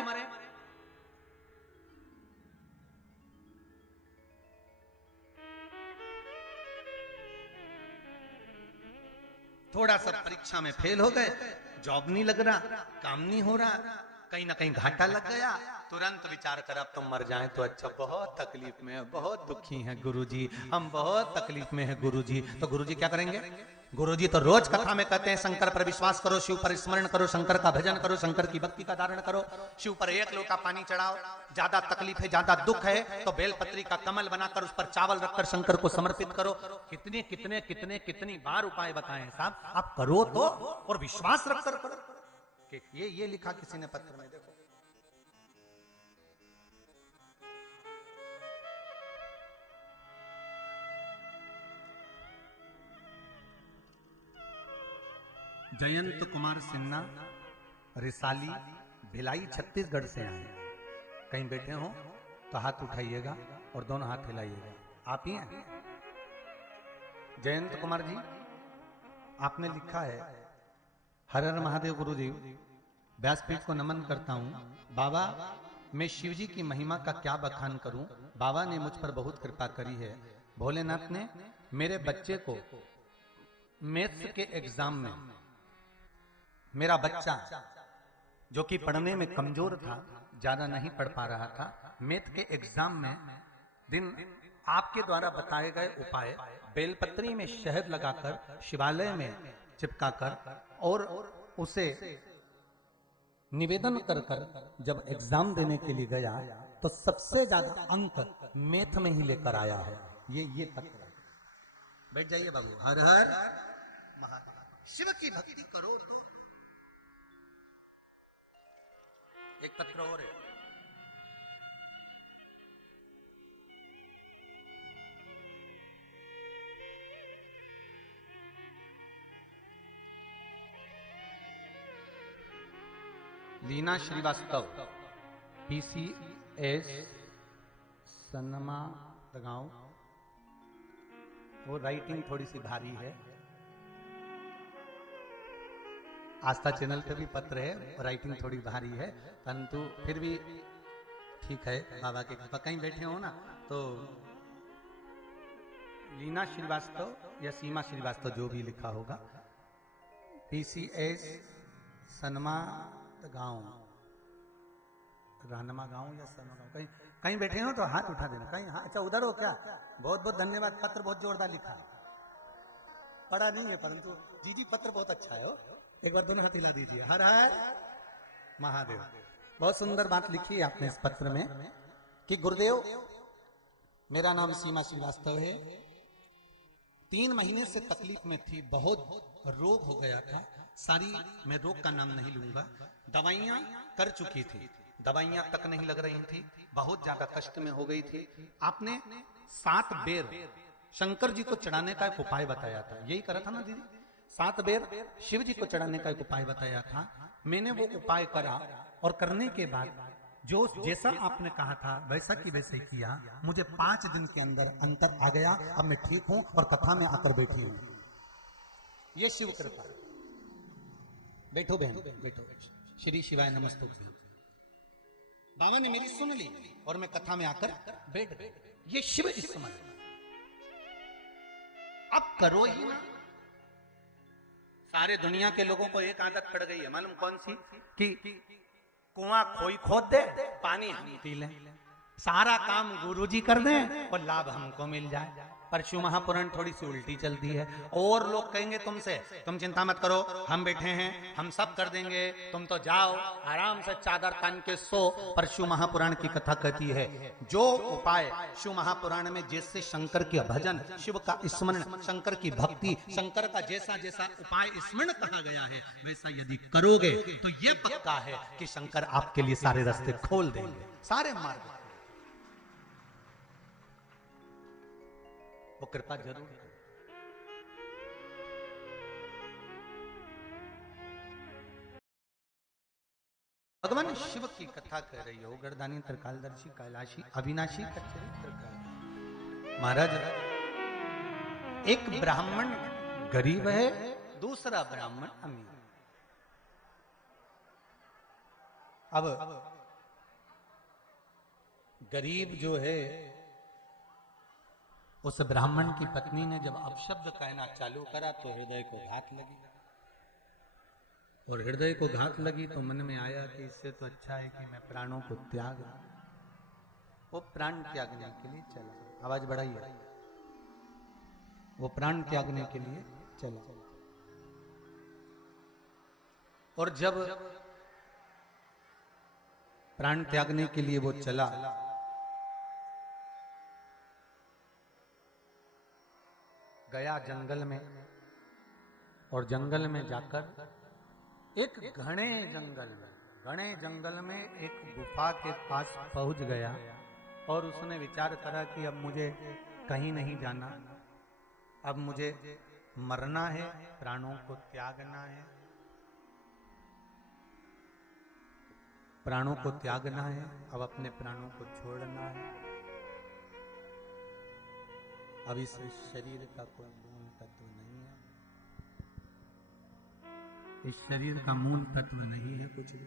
थोड़ा सा परीक्षा में फेल हो गए, जॉब नहीं लग रहा, काम नहीं हो रहा, कहीं ना कहीं घाटा लग गया, तुरंत विचार कर अब तो मर जाएं तो अच्छा, बहुत तकलीफ में है, बहुत दुखी हैं गुरुजी, हम बहुत तकलीफ में हैं गुरुजी। तो गुरुजी क्या करेंगे? गुरुजी तो रोज कथा में कहते हैं शंकर पर विश्वास करो, शिव पर स्मरण करो, शंकर का भजन करो, शंकर की भक्ति का धारण करो, शिव पर 1 लोटा पानी चढ़ाओ, ज्यादा तकलीफ है, ज्यादा दुख है तो बेलपत्री का कमल बनाकर उस पर चावल रखकर शंकर को समर्पित करो। कितने कितने कितने कितनी बार उपाय बताए हैं साहब, आप करो तो, और विश्वास रखकर करो। ये लिखा किसी ने पत्र में, देखो जयंत कुमार सिन्हा, रिसाली, भिलाई, छत्तीसगढ़ से आए। कहीं बैठे हो तो हाथ उठाइएगा और दोनों हाथ हिलाइएगा। आप ही हैं जयंत कुमार जी? आपने लिखा है, हर हर महादेव गुरुदेव, व्यासपीठ को नमन करता हूं। बाबा, मैं शिव जी की महिमा का क्या बखान करूं, बाबा ने मुझ पर बहुत कृपा करी है। भोलेनाथ ने मेरे बच्चे को मैथ्स के एग्जाम में, मेरा बच्चा जो कि पढ़ने में कमजोर था, ज्यादा नहीं पढ़ पा रहा था, मैथ के एग्जाम में दिन आपके द्वारा बताए गए उपाय, बेलपत्री में शहद लगाकर शिवालय में चिपकाकर और उसे निवेदन कर कर जब एग्जाम देने के लिए गया तो सबसे ज्यादा अंक मैथ में ही लेकर आया है। ये पत्र, बैठ जाइए बाबू। हर हर महादेव। शिव की भक्ति करो तो एक पत्र और है, लीना श्रीवास्तव, PCS सनमा गांव। वो राइटिंग थोड़ी सी भारी है, आस्था चैनल पे भी पत्र है, राइटिंग थोड़ी भारी है, परंतु फिर भी ठीक है, बाबा के कृपा। कहीं बैठे हो ना तो लीना श्रीवास्तव या सीमा श्रीवास्तव जो भी लिखा होगा, PCS सनमा गांव, रानमा गांव या सनमा गांव, कहीं कहीं बैठे हो तो हाथ उठा देना। कहीं हाँ, अच्छा उधर हो क्या? बहुत बहुत धन्यवाद, पत्र बहुत जोरदार लिखा है, पढ़ा नहीं है परंतु जी पत्र बहुत अच्छा है। एक बार दोनों हाथ हिला दीजिए। हर हर महादेव। बहुत सुंदर बात लिखी है आपने इस पत्र में कि गुरुदेव, मेरा नाम सीमा श्रीवास्तव है, 3 महीने से तकलीफ में थी, बहुत रोग हो गया था, सारी, मैं रोग का नाम नहीं लूंगा, दवाइयां कर चुकी थी, दवाइयां तक नहीं लग रही थी, बहुत ज्यादा कष्ट में हो गई थी। आपने 7 बेर शंकर जी को चढ़ाने का एक उपाय बताया था, यही करा था ना दीदी? 7 बेर शिव जी को चढ़ाने का एक उपाय बताया था। मैंने वो उपाय करा और करने के बाद जो जैसा आपने कहा था वैसा की वैसे किया। मुझे 5 दिन के अंदर अंतर आ गया। अब मैं ठीक हूं और कथा में आकर बैठी हूं। ये शिव कृपा। बैठो बहन, बैठो। श्री शिवाय नमस्तुभ्यं। बाबा ने मेरी सुन ली और मैं कथा में आकर बैठ गई। ये शिव स्मरण अब करो ही ना। सारे दुनिया के लोगों को एक आदत पड़ गई है, मालूम कौन सी? कि कुआं कोई खोद दे, पानी हम पी लें, सारा काम गुरुजी कर दें और लाभ हमको मिल जाए। पर शिव महापुराण थोड़ी सी उल्टी चलती है। और लोग कहेंगे तुमसे, तुम चिंता मत करो, हम बैठे हैं, हम सब कर देंगे, तुम तो जाओ आराम से चादर तान के सो। पर शिव महापुराण की कथा कहती है जो उपाय शिव महापुराण में, जैसे शंकर के भजन, शिव का स्मरण, शंकर की भक्ति, शंकर का जैसा जैसा उपाय स्मरण कहा गया है, वैसा यदि करोगे तो ये पक्का है कि शंकर आपके लिए सारे रास्ते खोल देंगे, सारे मार्ग। वो कृपा जरूर करो। भगवान शिव की कथा कह रही हो, गर्दानी त्रिकालदर्शी कैलाशी अविनाशी का चरित्र कह। महाराज, एक ब्राह्मण गरीब है, दूसरा ब्राह्मण अमीर। अब गरीब जो है, उस ब्राह्मण की पत्नी ने जब अपशब्द कहना चालू करा तो हृदय को घात लगी। और हृदय को घात लगी तो मन में आया कि इससे तो अच्छा है कि मैं प्राणों को त्याग। वो प्राण त्यागने के लिए चला। आवाज बढ़ाइए। वो प्राण त्यागने के लिए चला। और जब प्राण त्यागने के लिए वो चला, गया जंगल में, और जंगल में जाकर एक घने जंगल में एक गुफा के पास पहुंच गया। और उसने विचार करा कि अब मुझे कहीं नहीं जाना, अब मुझे मरना है, प्राणों को त्यागना है, प्राणों को त्यागना है, अब अपने प्राणों को छोड़ना है। अब इस शरीर का कोई मूल तत्व नहीं है, इस शरीर का मूल तत्व नहीं है कुछ भी।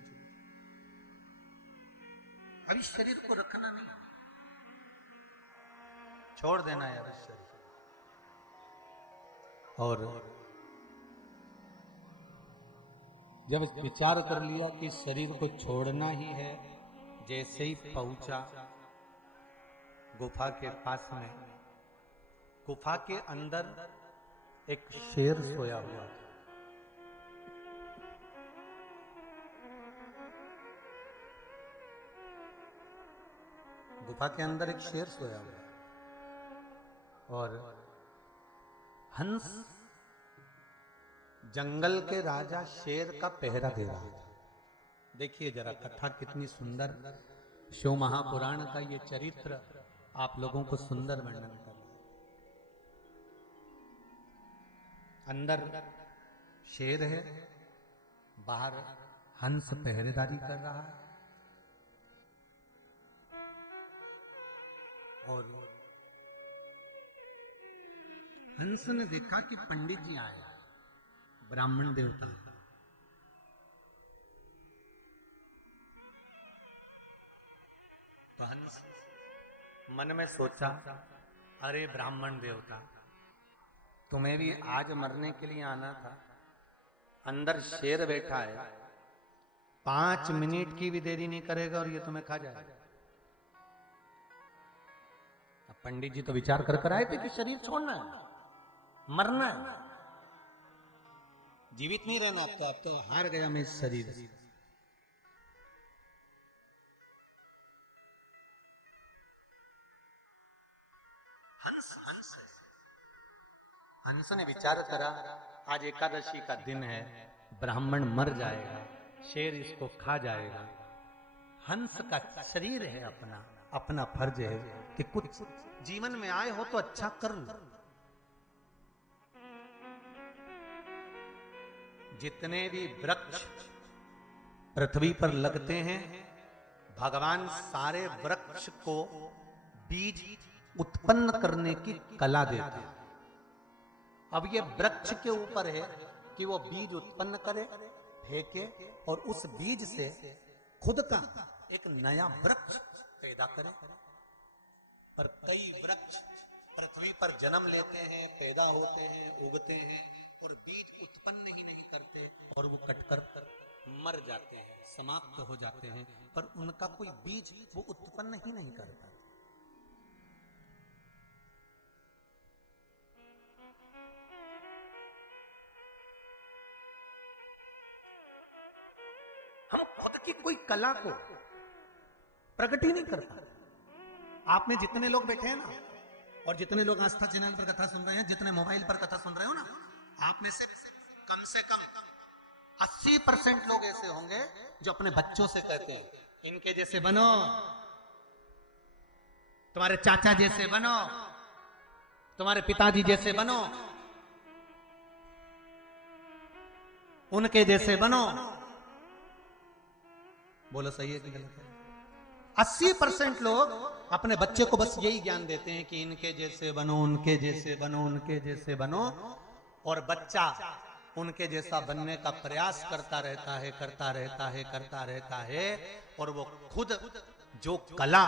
अब इस शरीर को रखना नहीं, छोड़ देना है अब इस शरीर। और जब विचार कर लिया कि शरीर को छोड़ना ही है, जैसे ही पहुंचा गुफा के पास में, गुफा के अंदर एक शेर सोया हुआ था। गुफा के अंदर एक शेर सोया हुआ और हंस जंगल के राजा शेर का पहरा दे रहा था। देखिए जरा कथा कितनी सुंदर, शिव महापुराण का ये चरित्र आप लोगों को सुंदर वर्णन कर। अंदर शेर है, बाहर हंस पहरेदारी कर रहा है। और हंस ने देखा कि पंडित जी आए, ब्राह्मण देवता। तो हंस मन में सोचा, अरे ब्राह्मण देवता, तुम्हें भी आज मरने के लिए आना था। अंदर शेर बैठा है, 5 मिनट की भी देरी नहीं करेगा और ये तुम्हें खा जाएगा। अब पंडित जी तो विचार कर आए थे कि शरीर छोड़ना है, मरना है, जीवित नहीं रहना। तो अब तो हार गया मैं इस शरीर से। हंस ने विचार करा, आज एकादशी का दिन है, ब्राह्मण मर जाएगा, शेर इसको खा जाएगा। हंस का शरीर है, अपना अपना फर्ज है कि कुछ जीवन में आए हो तो अच्छा कर लो। जितने भी वृक्ष पृथ्वी पर लगते हैं, भगवान सारे वृक्ष को बीज उत्पन्न करने की कला देते हैं। अब ये वृक्ष के ऊपर है कि वो बीज उत्पन्न करे, फेंके और उस बीज से खुद का एक नया वृक्ष पैदा करे। पर कई वृक्ष पृथ्वी पर जन्म लेते हैं, पैदा होते हैं, उगते हैं और बीज उत्पन्न ही नहीं करते और वो कटकर मर जाते हैं, समाप्त हो जाते हैं, पर उनका कोई बीज वो उत्पन्न ही नहीं करता। हम खुद की कोई कला को प्रकट ही नहीं करता। आप में जितने लोग बैठे हैं ना, और जितने लोग आस्था चैनल पर कथा सुन रहे हैं, जितने मोबाइल पर कथा सुन रहे हो ना, आप में से कम 80% लोग ऐसे होंगे जो अपने बच्चों से कहते हैं इनके जैसे बनो, तुम्हारे चाचा जैसे बनो, तुम्हारे पिताजी जैसे बनो, उनके जैसे बनो। बोलो सही है कि गलत है? 80% लोग अपने बच्चे को बस यही ज्ञान देते हैं कि इनके जैसे बनो, उनके जैसे बनो, उनके जैसे बनो, और बच्चा उनके जैसा बनने का प्रयास करता रहता है, और वो खुद जो कला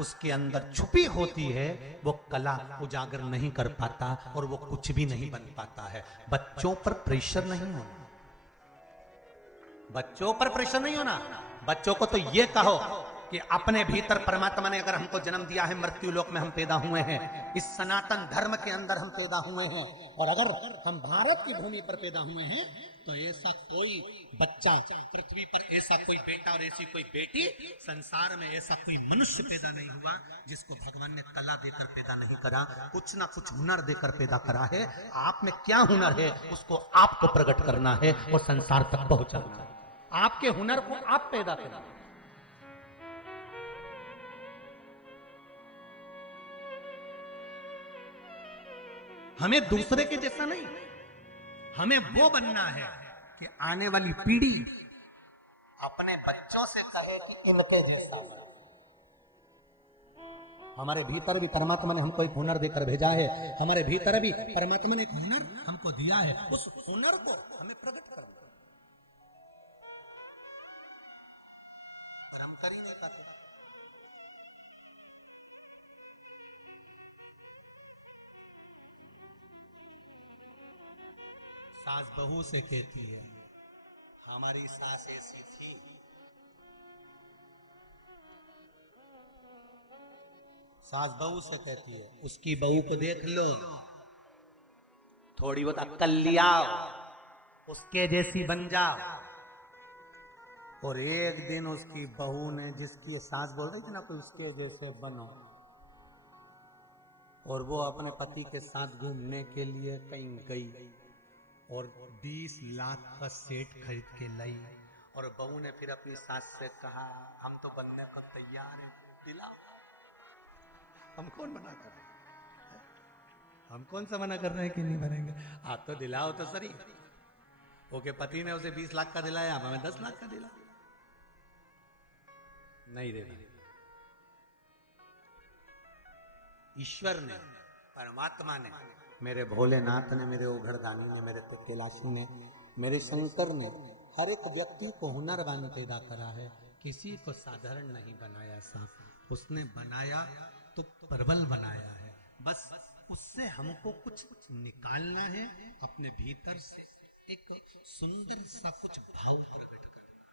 उसके अंदर छुपी होती है वो कला उजागर नहीं कर पाता और वो कुछ भी नहीं बन पाता है। बच्चों पर प्रेशर नहीं होना, बच्चों पर प्रेशर नहीं होना। बच्चों को तो ये कहो कि अपने भीतर परमात्मा ने अगर हमको जन्म दिया है, मृत्यु लोक में हम पैदा हुए हैं, इस सनातन धर्म के अंदर हम पैदा हुए हैं, और अगर हम भारत की भूमि पर पैदा हुए हैं तो ऐसा कोई बच्चा पृथ्वी पर, ऐसा कोई बेटा और ऐसी कोई बेटी संसार में, ऐसा कोई मनुष्य पैदा नहीं हुआ जिसको भगवान ने कला देकर पैदा नहीं करा, कुछ ना कुछ हुनर देकर पैदा करा है। आप में क्या हुनर है उसको आपको प्रकट करना है और संसार तक पहुंचाना है। आपके हुनर को आप पैदा करना। हमें दूसरे के जैसा नहीं, हमें वो बनना है कि आने वाली पीढ़ी अपने बच्चों से कहे कि इनके जैसा। हमारे भीतर भी परमात्मा ने हमको एक हुनर देकर भेजा है, हमारे भीतर भी परमात्मा ने एक हुनर हमको दिया है, उस हुनर को हमें प्रकट करना। हम कर ही नहीं पाते। सास बहू से कहती है, हमारी सास ऐसी थी, सास बहू से कहती है उसकी बहू को देख लो, थोड़ी बहुत अक्ल लिया, उसके जैसी बन जाओ। और एक दिन उसकी बहू ने, जिसकी सास बोल रही थी ना कोई उसके जैसे बनो, और वो अपने पति के साथ घूमने के लिए कहीं गई और 20 लाख का सेट खरीद के लाई, और बहू ने फिर अपनी सास से कहा हम तो बनने को तैयार हैं, दिलाओ। हम कौन मना कर रहे हैं? हम कौन सा मना कर रहे हैं कि नहीं बनेंगे? आप तो दिलाओ तो सही। ओके, पति ने उसे 20 लाख का दिलाया, हमें 10 लाख का दिला नहीं देना। ईश्वर ने, परमात्मा ने, मेरे भोलेनाथ ने, मेरे ओघड़दानी ने, मेरे कैलाशी ने, मेरे शंकर ने हर एक व्यक्ति को हुनरवान पैदा करा है, किसी को साधारण नहीं बनाया साहब। उसने बनाया तो प्रबल बनाया है, बस उससे हमको कुछ निकालना है, अपने भीतर से एक सुंदर सा कुछ भाव प्रकट करना।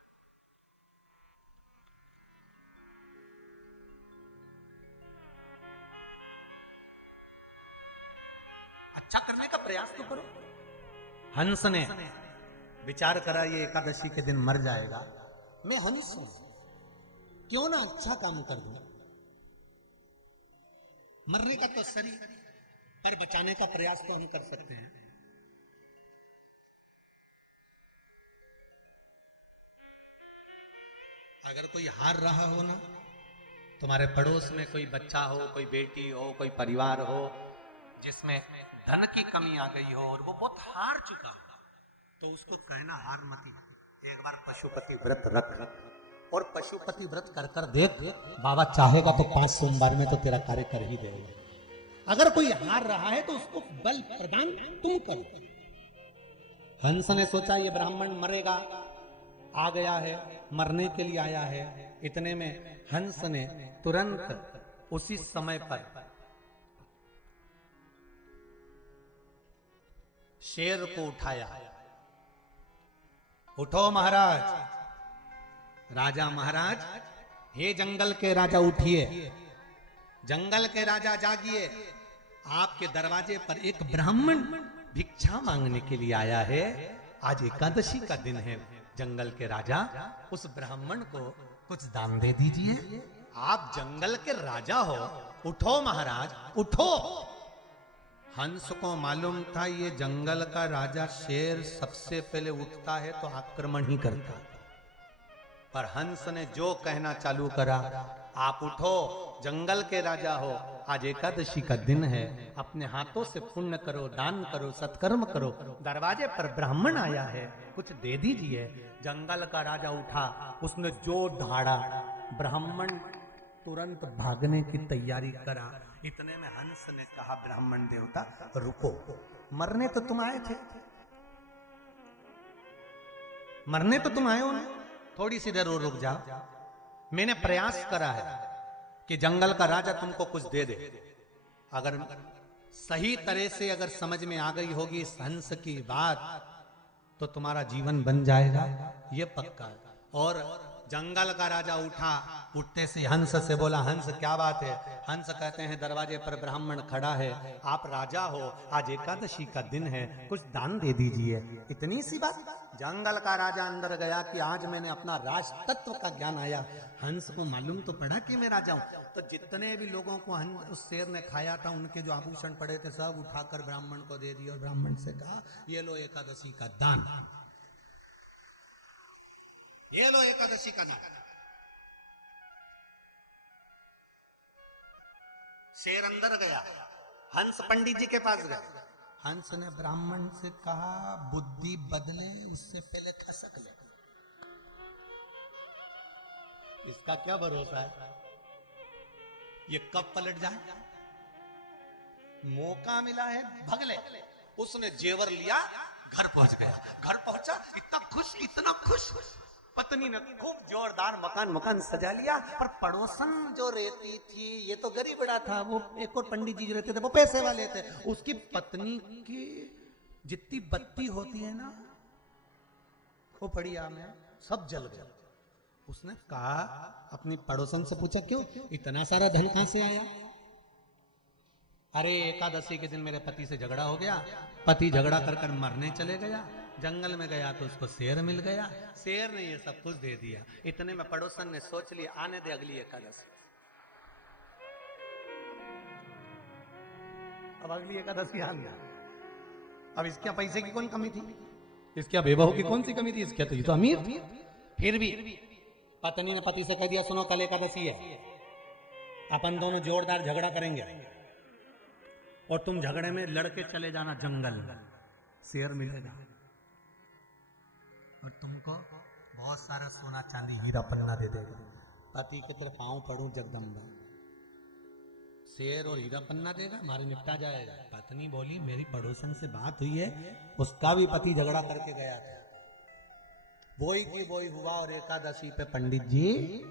अच्छा करने का प्रयास तो करो। हंस ने विचार करा ये एकादशी के दिन मर जाएगा, मैं हंस हूं, क्यों ना अच्छा काम कर दूं। मरने का तो शरीर, पर बचाने का प्रयास तो हम कर सकते हैं। अगर कोई हार रहा हो ना, तुम्हारे पड़ोस में कोई बच्चा हो, कोई बेटी हो, कोई परिवार हो जिसमें धन की कमी आ गई हो और वो बहुत हार चुका हो, तो उसको कहना हार मत, एक बार पशुपति व्रत रख और पशुपति व्रत कर कर देख, बाबा चाहेगा तो 5 सोमवार में तो तेरा कार्य कर ही देगा। अगर कोई हार रहा है तो उसको बल प्रदान तुम करो। हंस ने सोचा ये ब्राह्मण मरेगा, आ गया है, मरने के लिए आया है। इतने में हंस ने तुरंत उसी समय पर शेर को उठाया। उठो महाराज, राजा महाराज, हे जंगल के राजा उठिए, जंगल के राजा जागिए, आपके दरवाजे पर एक ब्राह्मण भिक्षा मांगने के लिए आया है। आज एकादशी का दिन है, जंगल के राजा, उस ब्राह्मण को कुछ दान दे दीजिए। आप जंगल के राजा हो, उठो महाराज उठो। हंस को मालूम था ये जंगल का राजा शेर सबसे पहले उठता है तो आक्रमण ही करता, पर हंस ने जो कहना चालू करा, आप उठो, जंगल के राजा हो, आज एकादशी का दिन है, अपने हाथों से पुण्य करो, दान करो, सत्कर्म करो, दरवाजे पर ब्राह्मण आया है, कुछ दे दीजिए। जंगल का राजा उठा, उसने जो दहाड़ा, ब्राह्मण तुरंत भागने की तैयारी करा। इतने में हंस ने कहा, ब्राह्मण देवता रुको, मरने तो तुम आए थे, मरने तो तुम आए हो ना, थोड़ी सी देर और रुक जाओ। मैंने प्रयास करा है कि जंगल का राजा तुमको कुछ दे दे। अगर सही तरह से अगर समझ में आ गई होगी इस हंस की बात, तो तुम्हारा जीवन बन जाएगा, ये पक्का है। और जंगल का राजा उठा, उठते से हंस से बोला, हंस क्या बात है? हंस कहते हैं दरवाजे पर ब्राह्मण खड़ा है, आप राजा हो, आज एकादशी का दिन है, कुछ दान दे दीजिए। इतनी सी बात। जंगल का राजा अंदर गया कि आज मैंने अपना राज तत्व का ज्ञान आया। हंस को मालूम तो पड़ा कि मैं राजा हूं, तो जितने भी लोगों को उस शेर ने खाया था, उनके जो आभूषण पड़े थे सब उठाकर ब्राह्मण को दे दिए और ब्राह्मण से कहा, ये लो एकादशी का दान, ये लो एकादशी का दान। शेर अंदर गया, हंस पंडित जी के पास गया। हंस ने ब्राह्मण से कहा, बुद्धि बदले उससे पहले खसक ले। इसका क्या भरोसा है, ये कब पलट जाए? मौका मिला है, भग ले। उसने जेवर लिया, घर पहुंच गया। घर पहुंचा, इतना खुश, पत्नी ने खूब जोरदार मकान सजा लिया। पर पड़ोसन जो रहती थी, ये तो गरीबड़ा था, वो एक और पंडित जी जो रहते थे वो पैसे वाले थे, उसकी पत्नी की जितनी बत्ती होती है ना खोपड़िया में, सब जल गया। उसने कहा, अपनी पड़ोसन से पूछा, क्यों इतना सारा धन कहां से आया? अरे एकादशी के दिन मेरे पति से झगड़ा हो गया, पति झगड़ा कर मरने चले गया, जंगल में गया तो उसको शेर मिल गया, शेर ने ये सब कुछ दे दिया। इतने में पड़ोसन ने सोच लिया, आने दे अगली एकादशी। अब अगली एकादशी आ गया। अब इसके पैसे की कौन कमी थी, इसके वैभव की कौन सी कमी थी, इसके तो ये तो अमीर थी। फिर भी पत्नी ने पति से कह दिया, सुनो कल एकादशी है, अपन दोनों जोरदार झगड़ा करेंगे और तुम झगड़े में लड़के चले जाना जंगल में, शेर मिलेगा और तुमको बहुत सारा सोना चांदी हीरा पन्ना दे देगा। पति के तेरे पांव पड़ू जगदम्बा, शेर और हीरा पन्ना देगा, हमारे निपटा जाएगा। पत्नी बोली, मेरी पड़ोसन से बात हुई है, उसका भी पति झगड़ा करके गया था, बोई की बोई हुआ और एकादशी पे पंडित जी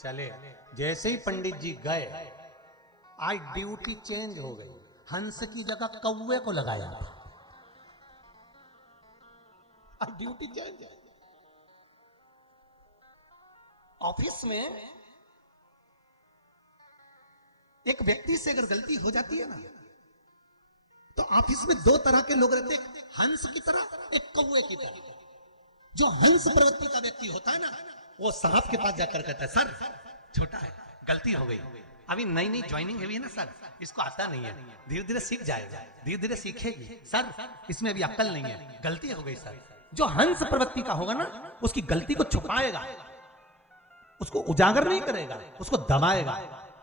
चले। जैसे ही पंडित जी गए, आज ड्यूटी चेंज हो गई, हंस की जगह कौवे को लगाया, अब ड्यूटी चेंज है। ऑफिस में एक व्यक्ति से अगर गलती हो जाती है ना, तो ऑफिस में दो तरह के लोग रहते हैं, हंस की तरह, एक कौवे की तरह। जो हंस प्रवृत्ति का व्यक्ति होता है ना, वो साहब के पास जाकर कहता है, सर छोटा है, गलती हो गई, अभी नई नई ज्वाइनिंग हुई है ना सर, इसको आता नहीं है, धीरे धीरे सीख जाएगा, धीरे धीरे सीखेगी सर, इसमें अभी अक्ल नहीं है, गलती हो गई सर। जो हंस प्रवृत्ति का होगा ना, उसकी गलती को छुपाएगा, उसको उजागर नहीं करेगा, उसको दबाएगा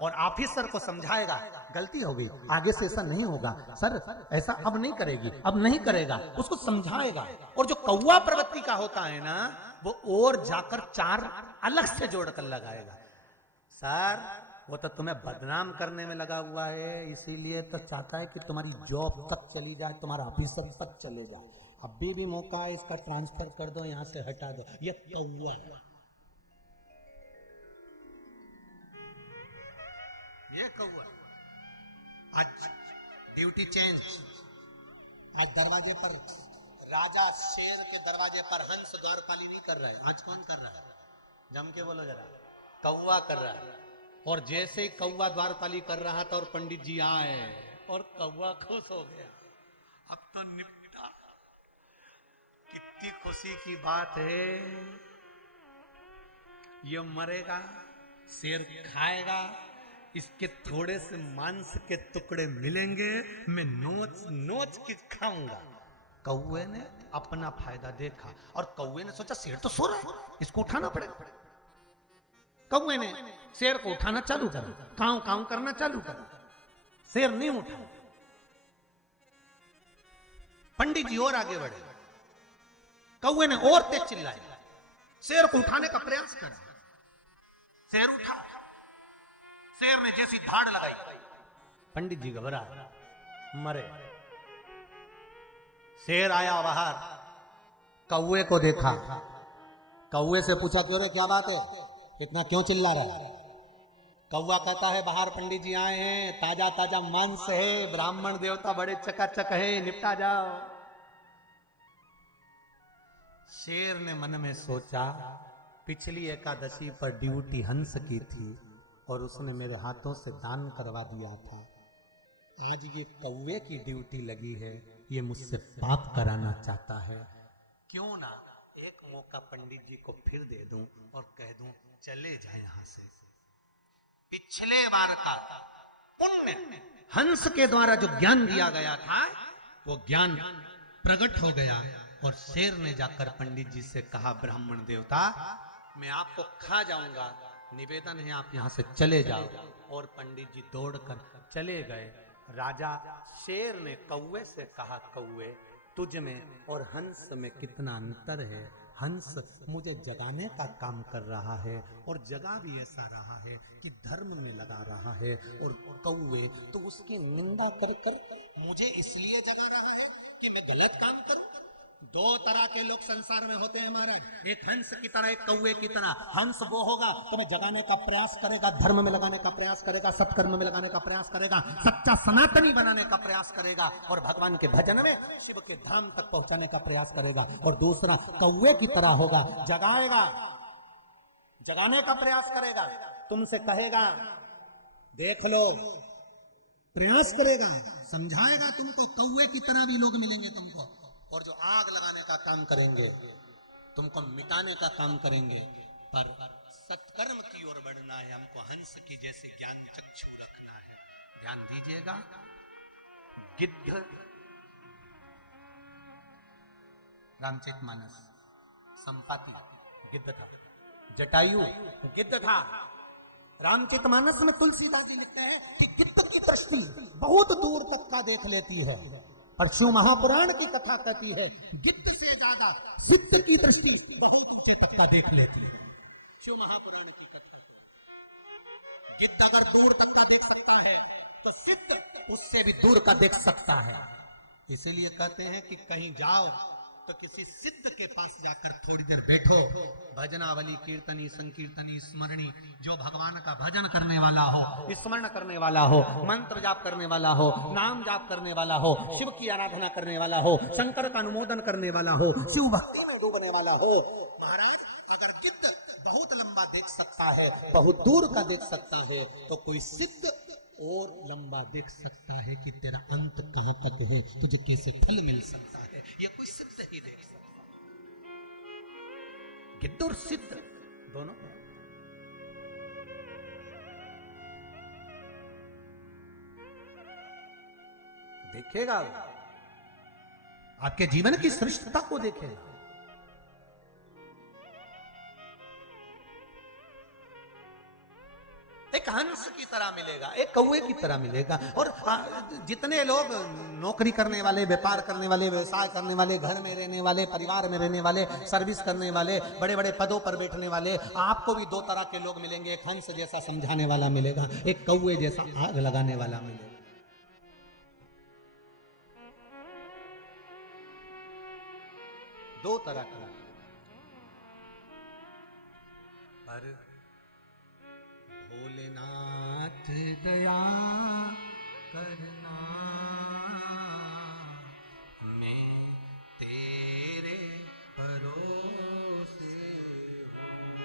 और ऑफिसर को समझाएगा गलती हो गई, आगे से ऐसा नहीं होगा सर, ऐसा अब नहीं करेगी, अब नहीं करेगा, उसको समझाएगा। और जो कौवा प्रवृत्ति का होता है ना, वो और जाकर 4 अलग से जोड़कर लगाएगा। सर वो तो तुम्हें बदनाम करने में लगा हुआ है, इसीलिए तो चाहता है कि तुम्हारी जॉब तक चली जाए, तुम्हारा ऑफिसर तक चले जाए, अभी भी मौका है, इसका ट्रांसफर कर दो, यहां से हटा दो। ये कौवा, ये कौवा। आज ड्यूटी चेंज, आज दरवाजे पर राजा शेर के दरवाजे पर हंस द्वारपाली नहीं कर रहे, आज कौन कर रहा है? जम के बोलो जरा, कौवा कर रहा है। और जैसे ही कौवा द्वारपाली कर रहा था और पंडित जी आए और कौवा खुश हो गया, अब तो निपटा। कितनी खुशी की बात है, ये मरेगा, शेर खाएगा, इसके थोड़े से मांस के टुकड़े मिलेंगे, मैं नोच नोच के खाऊंगा। कौवे ने अपना फायदा देखा और कौवे ने सोचा शेर तो सो रहा है, इसको उठाना पड़ेगा। कौवे ने शेर को उठाना चालू करा, काऊ काऊ करना चालू करा, शेर नहीं उठा। पंडित जी और आगे बढ़े, कौवे ने और तेज चिल्लाया, शेर को उठाने का प्रयास करा, शेर उठा, शेर ने जैसी धाड़ लगाई, पंडित जी घबरा मरे। शेर आया बाहर, कौवे को देखा, कौवे से पूछा क्यों रे, क्या बात है, इतना क्यों चिल्ला रहा है? कौवा कहता है बाहर पंडित जी आए हैं, ताजा ताजा मांस है, ब्राह्मण देवता बड़े चकाचक है, निपटा जाओ। शेर ने मन में सोचा, पिछली एकादशी पर ड्यूटी हंस की थी और उसने मेरे हाथों से दान करवा दिया था, आज ये कौवे की ड्यूटी लगी है, ये मुझसे पाप कराना चाहता है, क्यों ना एक मौका पंडित जी को फिर दे दूं और कह दूं चले जाए यहां से। पिछले बार का पुण्य हंस के द्वारा जो ज्ञान दिया गया था, वो ज्ञान प्रकट हो गया और शेर ने जाकर पंडित जी से कहा, ब्राह्मण देवता मैं आपको खा जाऊंगा, निवेदन है आप यहां से चले जाओ। और पंडित जी दौड़कर चले गए। राजा शेर ने कौवे से कहा, कौवे तुझ में और हंस में कितना अंतर है, हंस मुझे जगाने का काम कर रहा है और जगा भी ऐसा रहा है कि धर्म में लगा रहा है, और कौवे तो उसकी निंदा कर कर मुझे इसलिए जगा रहा है कि मैं गलत काम करूं। 2 तरह के लोग संसार में होते हैं महाराज, एक हंस की तरह, एक कौवे की तरह। हंस वो होगा तुम्हें जगाने का प्रयास करेगा, धर्म में लगाने का प्रयास करेगा, सत्कर्म में लगाने का प्रयास करेगा, सच्चा सनातनी बनाने का प्रयास करेगा और भगवान के भजन में शिव के धाम तक पहुंचाने का प्रयास करेगा। और दूसरा कौवे की तरह होगा, जगाएगा, जगाने का प्रयास करेगा, तुमसे कहेगा देख लो, प्रयास करेगा, समझाएगा तुमको, कौवे की तरह भी लोग मिलेंगे तुमको, और जो आग लगाने का काम करेंगे, तुमको मिटाने का काम करेंगे। पर सत्कर्म की ओर बढ़ना है, हमको हंस की जैसी ज्ञान चक्षु रखना है। ध्यान दीजिएगा, गिद्ध रामचरितमानस, संपाति गिद्ध था, जटायु गिद्ध था। रामचरितमानस में तुलसीदास जी लिखते हैं कि गिद्ध की दृष्टि बहुत दूर तक का देख लेती है, और शिव महापुराण की कथा कहती है गिद्ध से ज्यादा सिद्ध की दृष्टि बहुत ऊंचे तक का देख लेती है। शिव महापुराण की कथा, गिद्ध अगर दूर तक का देख सकता है तो सिद्ध उससे भी दूर का देख सकता है। इसीलिए कहते हैं कि कहीं जाओ तो किसी सिद्ध के पास जाकर थोड़ी देर बैठो, भजनावली, कीर्तनी, संकीर्तनी, स्मरणी, जो भगवान का भजन करने वाला हो, स्मरण करने वाला हो, मंत्र जाप करने वाला हो, नाम जाप करने वाला हो, शिव की आराधना करने वाला हो, शंकर का अनुमोदन करने वाला हो, शिव भक्ति में डूबने वाला हो। महाराज अगर गिद्ध बहुत लंबा देख सकता है, बहुत दूर का देख सकता है, तो कोई सिद्ध और लंबा देख सकता है कि तेरा अंत कहां तक है, तुझे कैसे फल मिल सकता है, ये कोई सिद्ध ही देख सकता है। गिद्ध और सिद्ध दोनों देखेगा, आपके जीवन की श्रेष्ठता को देखेगा। हंस की तरह मिलेगा, एक कौवे की तरह मिलेगा। और जितने लोग नौकरी करने वाले, व्यापार करने वाले, व्यवसाय करने वाले, घर में रहने वाले, परिवार में रहने वाले, सर्विस करने वाले, बड़े बड़े पदों पर बैठने वाले, आपको भी दो तरह के लोग मिलेंगे। एक हंस जैसा समझाने वाला मिलेगा, एक कौवे जैसा आग लगाने वाला मिलेगा। दो तरह का। पर भोलेनाथ दया करना, मैं तेरे भरोसे हूं।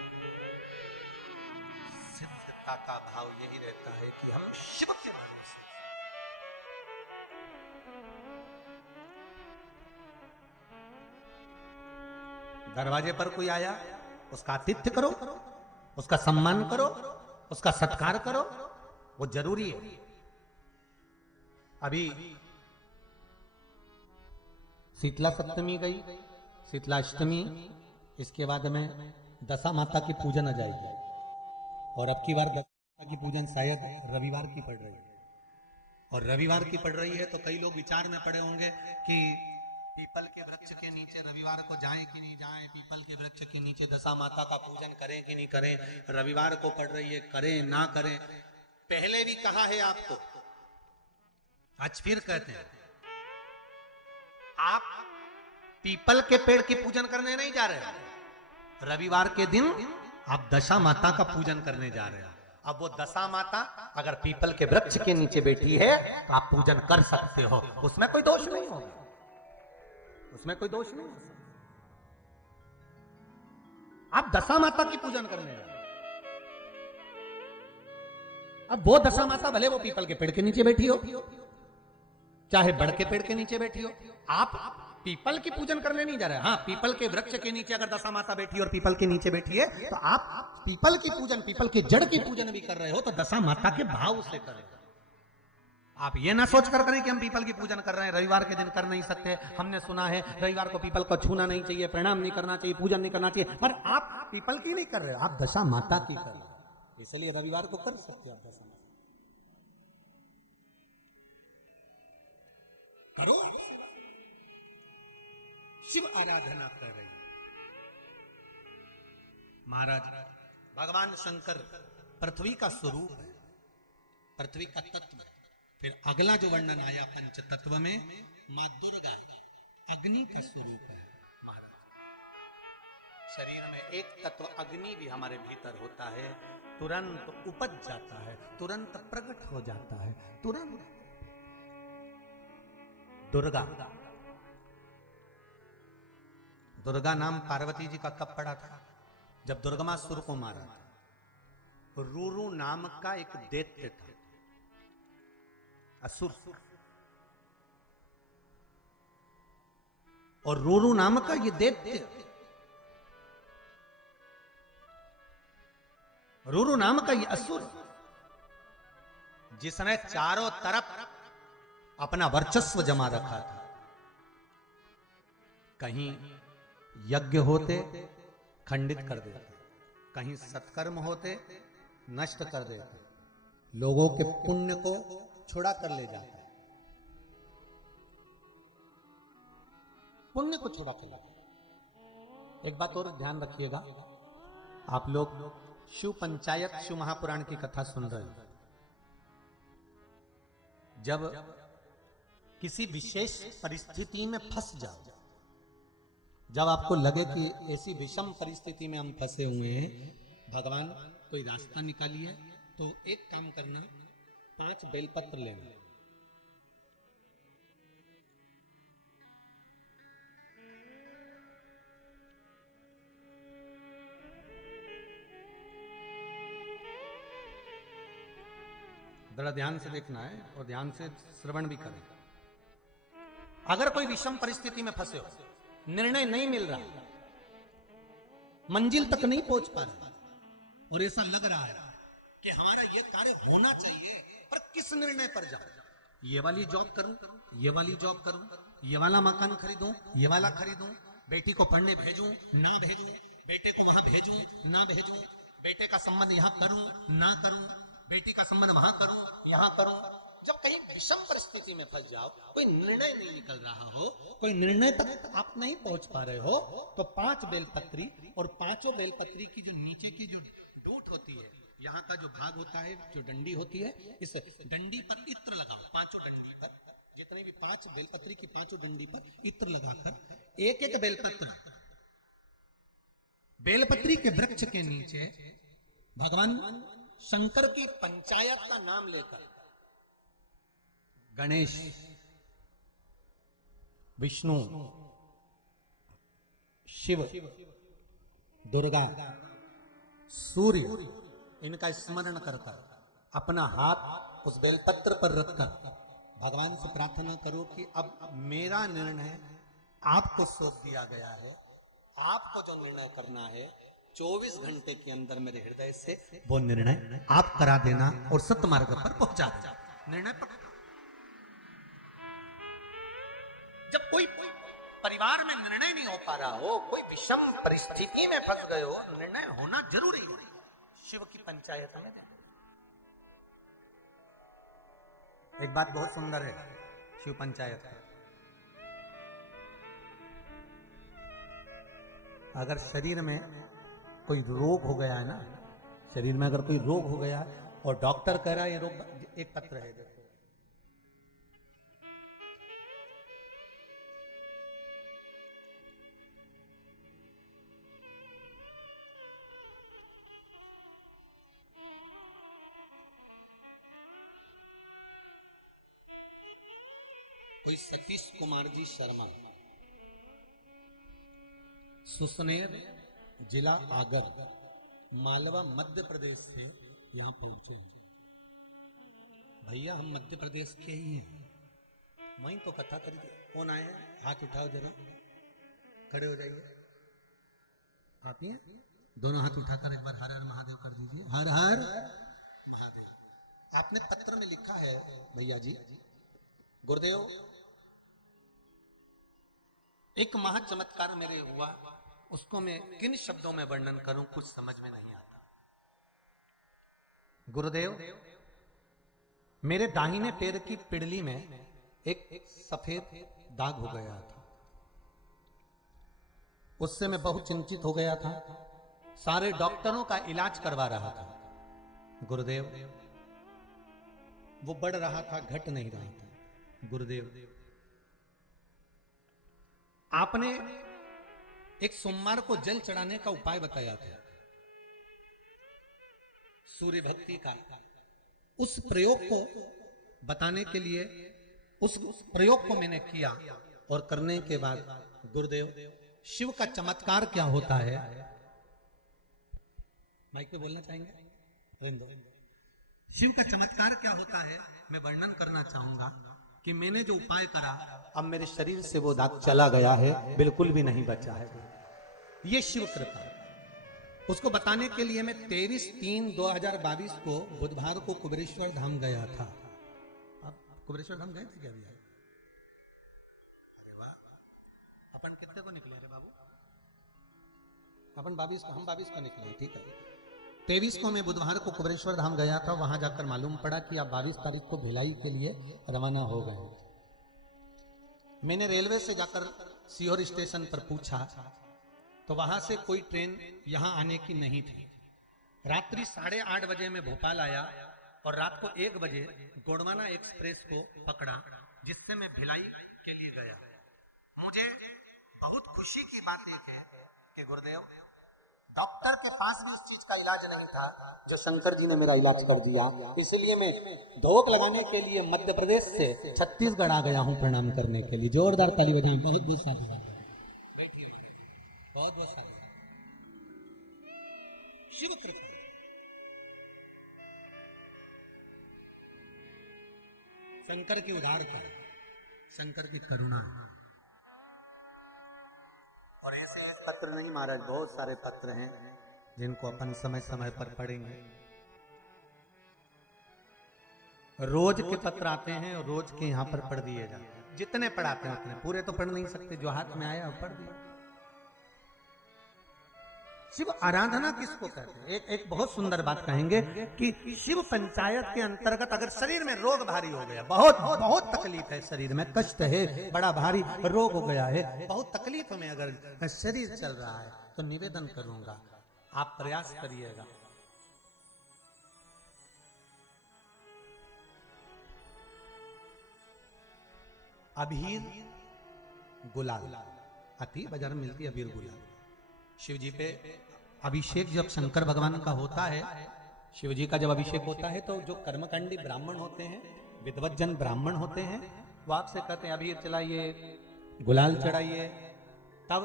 सिद्धता का भाव यही रहता है कि हम शिव के भरोसे। दरवाजे पर कोई आया, उसका आतिथ्य करो, उसका सम्मान करो, उसका सत्कार करो, वो जरूरी है। अभी शीतला सप्तमी गई, शीतला अष्टमी, इसके बाद में दशा माता की पूजन आ जाएगी। और अब की बार दशा माता की पूजन शायद रविवार की पड़ रही है। और रविवार की पड़ रही है तो कई लोग विचार में पड़े होंगे कि पीपल के वृक्ष के नीचे रविवार को जाए कि नहीं जाए, पीपल के वृक्ष के नीचे दशा माता का पूजन करें कि नहीं करें, रविवार को पड़ रही है, करें ना करें। पहले भी कहा है आपको, आज फिर कहते हैं, आप पीपल के पेड़ की पूजन करने नहीं जा रहे। रविवार के दिन आप दशा माता का पूजन करने जा रहे हैं। अब वो दशा माता अगर पीपल के वृक्ष के नीचे बैठी है तो आप पूजन कर सकते हो, उसमें कोई दोष नहीं होगा, उसमें कोई दोष नहीं हो। आप दशा माता की पूजन करने जा रहे। अब वो दशा माता भले वो पीपल के पेड़ के नीचे बैठी हो, चाहे बड़ के पेड़ के नीचे बैठी हो, आप पीपल की पूजन करने नहीं जा रहे। हाँ, पीपल के वृक्ष के नीचे अगर दशा माता बैठी और पीपल के नीचे बैठी है तो आप पीपल की पूजन, पीपल के जड़ की पूजन भी कर रहे हो, तो दशा माता के भाव से करें। आप ये ना सोच कर करें कि हम पीपल की पूजन कर रहे हैं, रविवार के दिन कर नहीं सकते। हमने सुना है रविवार को पीपल को छूना नहीं चाहिए, प्रणाम नहीं करना चाहिए, पूजन नहीं करना चाहिए, पर आप पीपल की नहीं कर रहे, आप दशा माता की कर रहे हो। इसलिए रविवार को कर सकते हो आप दशा माता करो, शिव आराधना कर रही। महाराज भगवान शंकर पृथ्वी का स्वरूप है, पृथ्वी का तत्व है। फिर अगला जो वर्णन आया पंच तत्व में, मां दुर्गा अग्नि का स्वरूप है। महाराज शरीर में एक तत्व अग्नि भी हमारे भीतर होता है, तुरंत उपज जाता है, तुरंत प्रकट हो जाता है, तुरंत। दुर्गा, दुर्गा नाम पार्वती जी का कब पड़ा था? जब दुर्गमासुर को मारा था। रूरू नाम का एक दैत्य था, असुर, और रूरू नाम का ये दैत्य, रूरू नाम का ये असुर, जिसने चारों तरफ अपना वर्चस्व जमा रखा था। कहीं यज्ञ होते खंडित कर देते, कहीं सत्कर्म होते नष्ट कर देते, लोगों के पुण्य को छुड़ा कर ले जाते, पुण्य को छुड़ा कर लाते। एक बात और ध्यान रखिएगा, आप लोग शिव पंचायत, शिव महापुराण की कथा सुन रहे हैं। जब किसी विशेष परिस्थिति में फंस जाओ, जब आपको लगे कि ऐसी विषम परिस्थिति में हम फंसे हुए हैं, भगवान कोई रास्ता निकालिए, तो एक काम करना, 5 बेलपत्र लेना, जरा ध्यान से देखना है और ध्यान से श्रवण भी करें। अगर कोई विषम परिस्थिति में फंसे हो, निर्णय नहीं मिल रहा, मंजिल तक नहीं पहुंच पा रहा, और ऐसा लग रहा है कि हमारा ये कार्य होना चाहिए, पर किस निर्णय पर जाऊं? ये वाली जॉब करूं, ये वाली जॉब करूं, ये वाला मकान खरीदूं, ये वाला खरीदूं, बेटी को पढ़ने भेजूं ना भेजूं, बेटे को वहां भेजूं ना भेजूं, बेटे का संबंध यहां करूं ना करूं, बेटी का संबंध वहां करूं, यहां करूं। जब कहीं विषम परिस्थिति में फंस जाओ, कोई निर्णय नहीं निकल रहा हो, कोई निर्णय तक आप नहीं पहुंच पा रहे हो, तो 5 बेलपत्री और पांचों बेलपत्री की जो नीचे की जो डूट होती है, यहाँ का जो भाग होता है, जो डंडी होती है, इस डंडी पर इत्र लगाओ। पांचों डंडी पर, जितने भी 5 बेलपत्री की पांचों डंडी पर इत्र लगाकर एक एक बेलपत्र, बेलपत्री के वृक्ष के नीचे भगवान शंकर की पंचायत का नाम लेकर, गणेश, विष्णु, शिव, दुर्गा, सूर्य, इनका स्मरण कर कर अपना हाथ उस बेलपत्र पर रखकर भगवान से प्रार्थना करो कि अब मेरा निर्णय आपको सौंप दिया गया है। आपको जो निर्णय करना है 24 घंटे के अंदर मेरे हृदय से वो निर्णय आप करा देना और सत्य मार्ग पर पहुंचा देना। निर्णय पर जब कोई परिवार में निर्णय नहीं हो पा रहा हो, कोई विषम परिस्थिति में फंस गए हो, निर्णय होना जरूरी है। शिव की पंचायत में एक बात बहुत सुंदर है शिव पंचायत है। अगर शरीर में कोई रोग हो गया है ना, शरीर में अगर कोई रोग हो गया और डॉक्टर कह रहा है ये रोग, एक पत्र है देखो, कोई सतीश कुमार जी शर्मा, सुसनेर जिला आगर, मालवा मध्य प्रदेश से यहाँ पहुंचे हैं। भैया हम मध्य प्रदेश के ही हैं, वहीं तो कथा करी थी। कौन आए? हाथ उठाओ जरा, खड़े हो जाइए। आप ही हैं? दोनों हाथ उठाकर एक बार हर हर महादेव कर दीजिए। हर हर महादेव। आपने पत्र में लिखा है भैया जी, गुरुदेव एक महा चमत्कार मेरे हुआ, उसको मैं किन शब्दों में वर्णन करूं, कुछ समझ में नहीं आता। गुरुदेव मेरे दाहिने पैर की पिड़ली में एक सफेद दाग हो गया था, उससे मैं बहुत चिंतित हो गया था, सारे डॉक्टरों का इलाज करवा रहा था। गुरुदेव वो बढ़ रहा था, घट नहीं रहा था। गुरुदेव आपने एक सोमवार को जल चढ़ाने का उपाय बताया था, सूर्य भक्ति का। उस प्रयोग को बताने के लिए उस प्रयोग को मैंने किया और करने के बाद गुरुदेव शिव का चमत्कार क्या होता है, माइक पे बोलना चाहेंगे? शिव का चमत्कार क्या होता है मैं वर्णन करना चाहूंगा कि मैंने जो उपाय करा, अब मेरे शरीर से वो दाग चला गया है, बिल्कुल भी नहीं बचा है। ये शिव कृपा। उसको बताने के लिए मैं 23/3/2022 को बुधवार को कुबेरेश्वर धाम गया था। आप कुबेरेश्वर धाम गए थे क्या भैया? अरे वाह, अपन कितने को निकले रे बाबू? अपन 22 को, हम 22 को निकले, ठीक है। 23 को मैं बुधवार को कुबेरेश्वर धाम गया था। वहां जाकर मालूम पड़ा कि आप 22 तारीख को भिलाई के लिए रवाना हो गए। मैंने रेलवे से जाकर सीहोर स्टेशन पर पूछा तो वहां से कोई ट्रेन यहां आने की नहीं थी। रात्रि 8:30 बजे मैं भोपाल आया और रात को 1 बजे गोंडवाना एक्सप्रेस को पकड़ा, जिससे मैं भिलाई के लिए गया। मुझे बहुत खुशी की बात एक है कि गुरुदेव डॉक्टर के पास भी इस चीज का इलाज नहीं था, जो शंकर जी ने मेरा इलाज कर दिया। इसलिए मैं धोख लगाने के लिए मध्य प्रदेश से छत्तीसगढ़ आ गया हूं प्रणाम करने के लिए। जोरदार ताली बजाएं। बहुत बहुत साधुवाद, बहुत बहुत साधुवाद। शिव कृपा, शंकर की उदारता, शंकर की करुणा। और ऐसे एक पत्र नहीं महाराज, बहुत सारे पत्र हैं जिनको अपन समय समय पर पढ़ेंगे। रोज के पत्र आते हैं और रोज के यहाँ पर पढ़ दिए जाते हैं। जितने पढ़ाते हैं उतने, पूरे तो पढ़ नहीं सकते, जो हाथ में आया वो पढ़ दिया। शिव आराधना किसको कहते हैं? एक बहुत सुंदर बात कहेंगे कि शिव पंचायत के अंतर्गत अगर शरीर में रोग भारी हो गया, बहुत बहुत तकलीफ है, शरीर में कष्ट है, बड़ा भारी रोग हो गया है, बहुत तकलीफ में अगर शरीर चल रहा है, तो निवेदन करूंगा आप प्रयास करिएगा। अबीर गुलाल, अति बाजार में मिलती है अबीर गुलाल। शिव जी पे अभिषेक जब शंकर भगवान का होता है, शिव जी का जब अभिषेक होता है, तो जो कर्मकांडी ब्राह्मण होते हैं, विद्वज्जन ब्राह्मण होते हैं, वो आपसे कहते हैं अबीर चलाइए, गुलाल चढ़ाइए। तब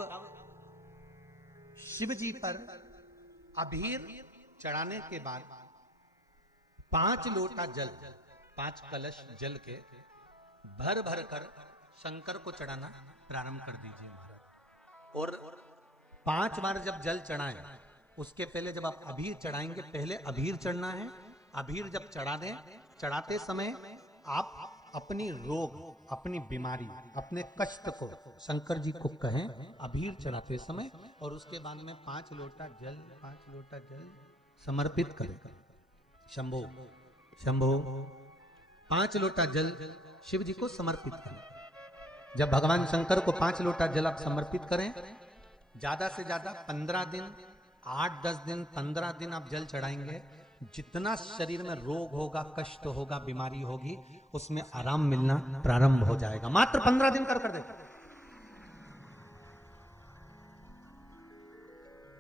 शिव जी पर अबीर चढ़ाने के बाद 5 लोटा जल, 5 कलश जल के भर भर कर शंकर को चढ़ाना प्रारंभ कर दीजिए महाराज। और 5 बार जब जल चढ़ाएं, उसके पहले जब आप अबीर चढ़ाएंगे, पहले अबीर चढ़ना है। अबीर जब चढ़ा दें, चढ़ाते समय आप अपनी रोग, अपनी बीमारी, अपने कष्ट को शंकर जी को कहें अबीर चढ़ाते समय, और उसके बाद में 5 लोटा जल समर्पित करें। शंभो शंभो 5 लोटा जल शिव जी को समर्पित करें। जब भगवान शंकर को 5 लोटा जल आप समर्पित करें, ज्यादा से ज्यादा 15 दिन, 8-10 दिन, 15 दिन आप जल चढ़ाएंगे, जितना शरीर में रोग होगा, कष्ट होगा, बीमारी होगी, उसमें आराम मिलना प्रारंभ हो जाएगा। मात्र 15 दिन कर दे।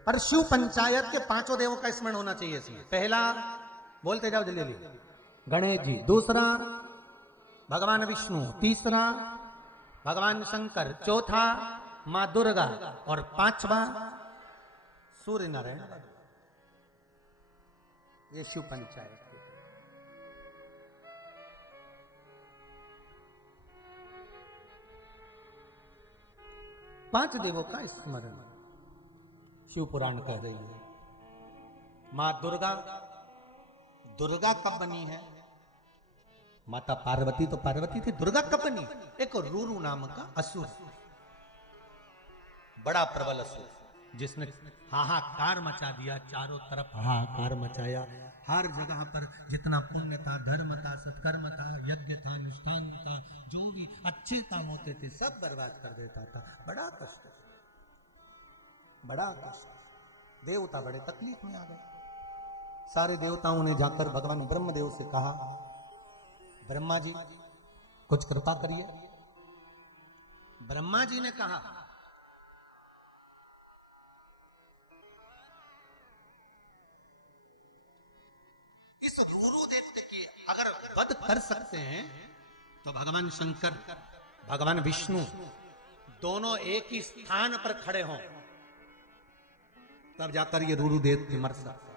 पर शिव पंचायत के 5 देवों का स्मरण होना चाहिए इसमें। पहला बोलते जाओ जल्दी जल्दी, गणेश जी। दूसरा भगवान विष्णु। तीसरा भगवान शंकर। चौथा मां दुर्गा। और 5वां सूर्य नारायण। ये शिव पंचायत के 5 देवों का स्मरण शिव पुराण कह रही है। मां दुर्गा, दुर्गा कब बनी है? माता पार्वती तो पार्वती थी, दुर्गा कब बनी? एक रूरू नाम का असुर, बड़ा प्रबल असुर, जिसने हाहाकार मचा दिया, चारों तरफ हाहाकार मचाया। हर जगह पर जितना पुण्य था, धर्म था, सत्कर्म था, यज्ञ था, अनुष्ठान था, जो भी अच्छे काम होते थे सब बर्बाद कर देता था। बड़ा कष्ट, बड़ा कष्ट। देवता बड़े तकलीफ में आ गए। सारे देवताओं ने जाकर भगवान ब्रह्मदेव से कहा, ब्रह्मा जी कुछ कृपा करिए। ब्रह्मा जी ने कहा, इस रूरू दैत्य की अगर वध कर सकते हैं तो भगवान शंकर, भगवान विष्णु दोनों एक ही स्थान पर खड़े हों, तब जाकर ये रूरू दैत्य मर सकता।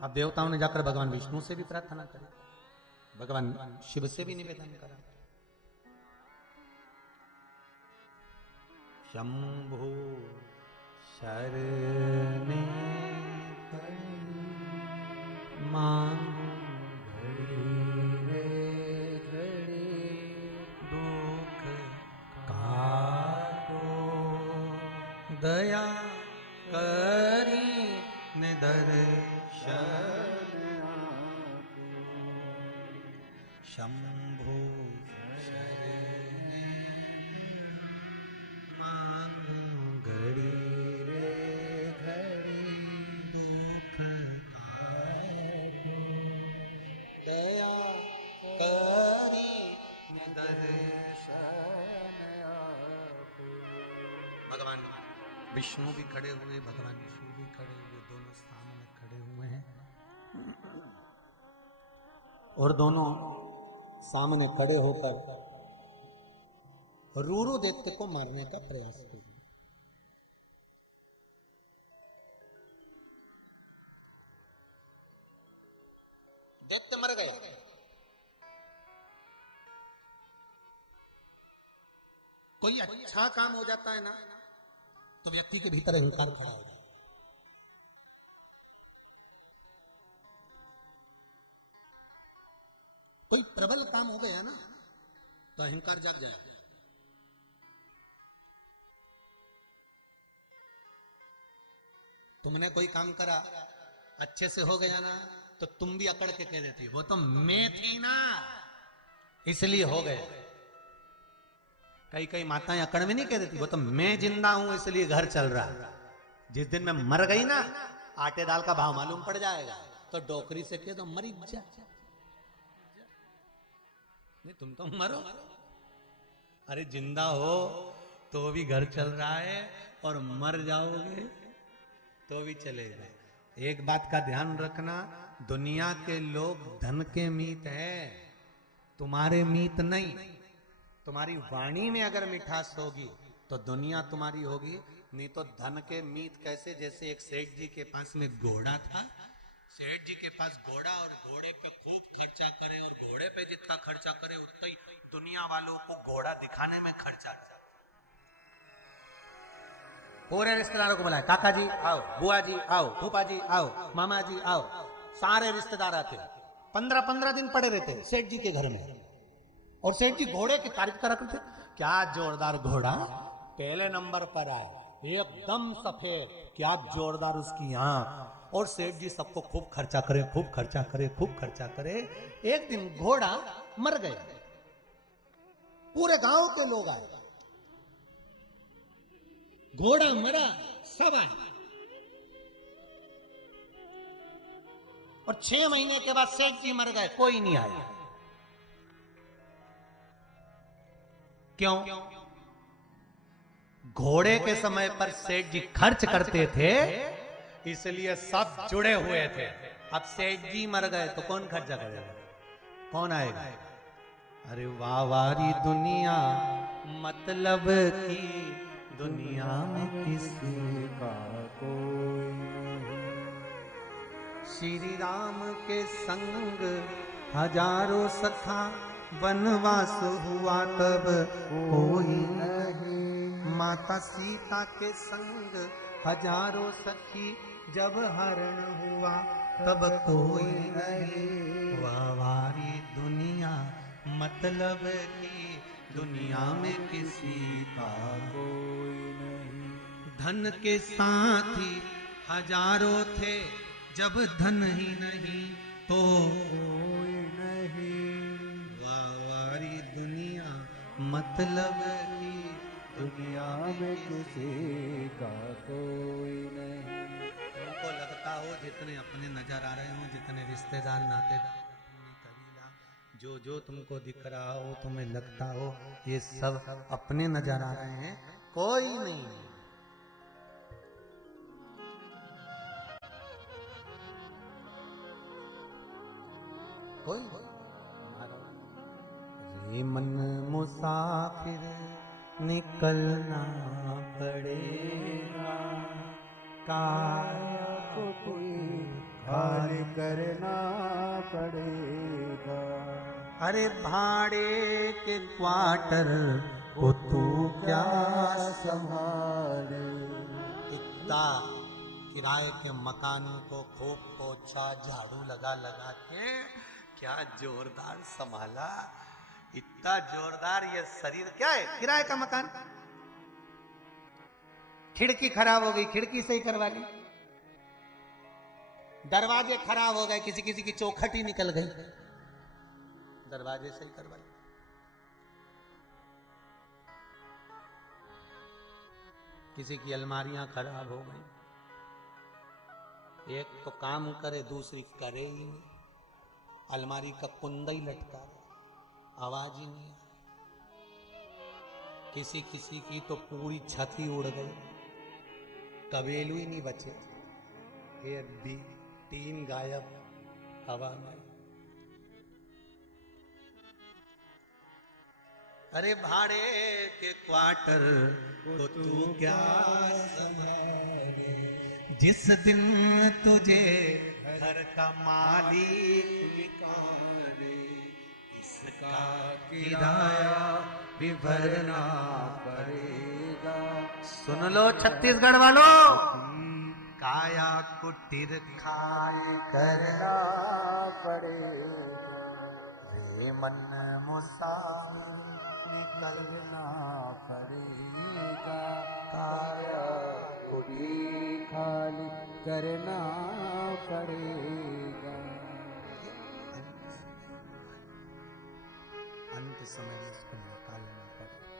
अब देवताओं ने जाकर भगवान विष्णु से भी प्रार्थना करी, भगवान शिव से भी निवेदन करा। शंभो शरणे दुख काटो, दया करी निदर्शन। शंभो शरणे मांगड़ी रे घड़ी दुख काटो, दया करी निदर्शन। भगवान विष्णु भी खड़े हुए, भगवान शिव भी खड़े हुए, दोनों सामने खड़े हुए हैं, और दोनों सामने खड़े होकर रूरू दैत्य को मारने का प्रयास किया। दैत्य मर गए। कोई अच्छा काम हो जाता है ना, तो व्यक्ति के भीतर अहंकार खड़ा हो जाता है। कोई प्रबल काम हो गया ना, तो अहंकार जाग जाएगा। तुमने कोई काम करा अच्छे से हो गया ना, तो तुम भी अकड़ के कह देती वो तो मैं थी ना इसलिए हो गए। कई कई माताएं अकड़ में नहीं कह देती वो तो मैं जिंदा हूं इसलिए घर चल रहा। जिस दिन मैं मर गई ना, आटे दाल का भाव मालूम पड़ जाएगा, तो डोकरी से कह दो मरी जा, नहीं तुम तो मरो। अरे जिंदा हो तो भी घर चल रहा है, और मर जाओगे तो भी चलेगा। एक बात का ध्यान रखना, दुनिया के लोग धन के मीत है, तुम्हारे मीत नहीं। तुम्हारी वाणी में अगर मिठास होगी तो दुनिया तुम्हारी होगी, नहीं तो धन के मीत कैसे? जैसे एक सेठ जी के पास में घोड़ा था, सेठ जी के पास घोड़ा, और घोड़े पे खूब खर्चा करे, और घोड़े पे जितना खर्चा करे उतना ही दुनिया वालों को घोड़ा दिखाने में खर्चा। पूरे रिश्तेदारों को बुलाए, काका जी आओ, बुआ जी आओ, फूफा जी आओ, मामा जी आओ, सारे रिश्तेदार आते। 15-15 दिन पड़े रहते सेठ जी के घर में, और सेठ जी घोड़े की तारीफ करा करते, क्या जोरदार घोड़ा, पहले नंबर पर आए, एकदम सफेद, क्या जोरदार उसकी आंख। और सेठ जी सबको खूब खर्चा करे, खूब खर्चा करे, खूब खर्चा करे। एक दिन घोड़ा मर गया, पूरे गांव के लोग आए, घोड़ा मरा, सब आए। और 6 महीने के बाद सेठ जी मर गए, कोई नहीं आया। क्यों? घोड़े के समय पर सेठ जी खर्च करते थे, इसलिए सब जुड़े हुए थे। अब सेठ जी मर गए तो कौन खर्चा करेगा, कौन आएगा? अरे वाह वारी दुनिया, मतलब की दुनिया में किसी का कोई नहीं। श्री राम के संग हजारों सखा, वनवास हुआ तब कोई नहीं। माता सीता के संग हजारों सखी, जब हरण हुआ तब कोई नहीं। वारी दुनिया, मतलब की दुनिया में किसी का कोई नहीं। धन के साथी हजारों थे, जब धन ही नहीं तो कोई नहीं। वारी दुनिया, मतलब की दुनिया में किसी का कोई नहीं। तुमको लगता हो जितने अपने नजर आ रहे हो, जितने रिश्तेदार नातेदार, कबीला, जो जो तुमको दिख रहा हो, तुम्हें लगता हो ये सब अपने नजर आ रहे हैं, कोई नहीं। कोई रे मन मुसाफिर निकलना पड़ेगा, काया को कोई खाली करना पड़ेगा। अरे भाड़े के क्वार्टर को तू क्या संभाले, इतना किराए के मकान को खूब पोछा झाड़ू लगा लगा के क्या जोरदार संभाला, इतना जोरदार ये शरीर। क्या है किराए का मकान, खिड़की खराब हो गई, खिड़की सही करवा ली, दरवाजे खराब हो गए, किसी किसी की चौखट ही निकल गई, दरवाजे सही करवा ली। किसी की अलमारियां खराब हो गई, एक तो काम करे दूसरी करे ही नहीं, अलमारी का कुंदा ही लटका, आवाज ही नहीं। किसी किसी की तो पूरी छत ही उड़ गई, कबेलू ही नहीं बचे, फिर भी 3 गायब हवा में। अरे भाड़े के क्वार्टर को तू क्या संभाले, जिस दिन तुझे घर का मालिक निकाले, इसका किराया भी भरना पड़ेगा। सुन लो छत्तीसगढ़ वालों, काया कुटीर खाए करना पड़ेगा, रे मन मुसाफिर निकलना पड़ेगा, काया कुटीर खाली करना पड़ेगा। अंत समय में इसको निकालना पड़ेगा,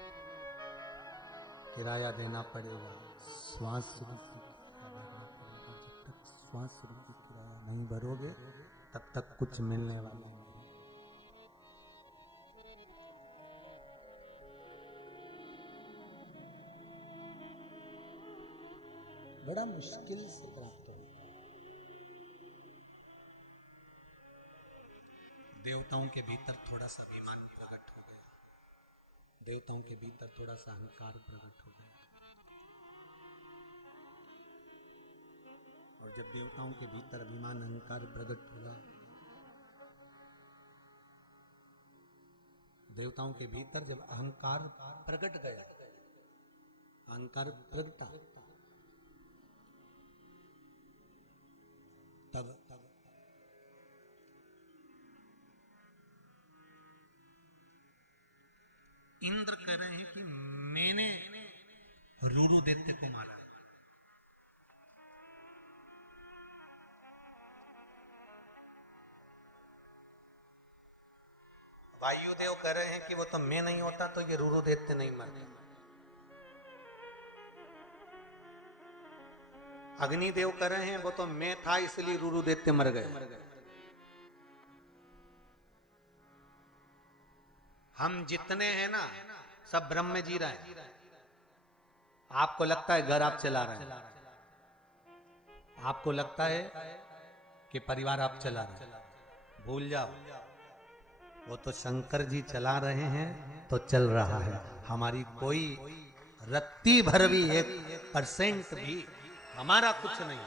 किराया देना पड़ेगा, श्वास रुपी किराया भरना पड़ेगा। जब तक श्वास रुपी किराया नहीं भरोगे तब तक कुछ मिलने वाला नहीं। बड़ा मुश्किल से प्राप्त होता है। देवताओं के भीतर थोड़ा सा अभिमान प्रकट हो गया, देवताओं के भीतर थोड़ा सा अहंकार प्रकट हो गया, और जब देवताओं के भीतर अभिमान अहंकार प्रकट हुआ, देवताओं के भीतर जब अहंकार प्रकट गया, अहंकार प्रगटा, तब इंद्र कह रहे हैं कि मैंने रूरू दैत्य को मारा। वायुदेव कह रहे हैं कि वो तो मैं नहीं होता तो ये रूरू दैत्य नहीं मरता। अग्निदेव कह रहे हैं वो तो मैं था इसलिए रूरू दैत्य मर गए। हम जितने हैं ना सब ब्रह्म में जी रहे हैं। आपको लगता है घर आप चला रहे हैं, आपको लगता है कि परिवार आप चला रहे हैं, भूल जाओ वो तो शंकर जी चला रहे हैं तो चल रहा है। हमारी कोई रत्ती भर भी 1% भी हमारा कुछ नहीं,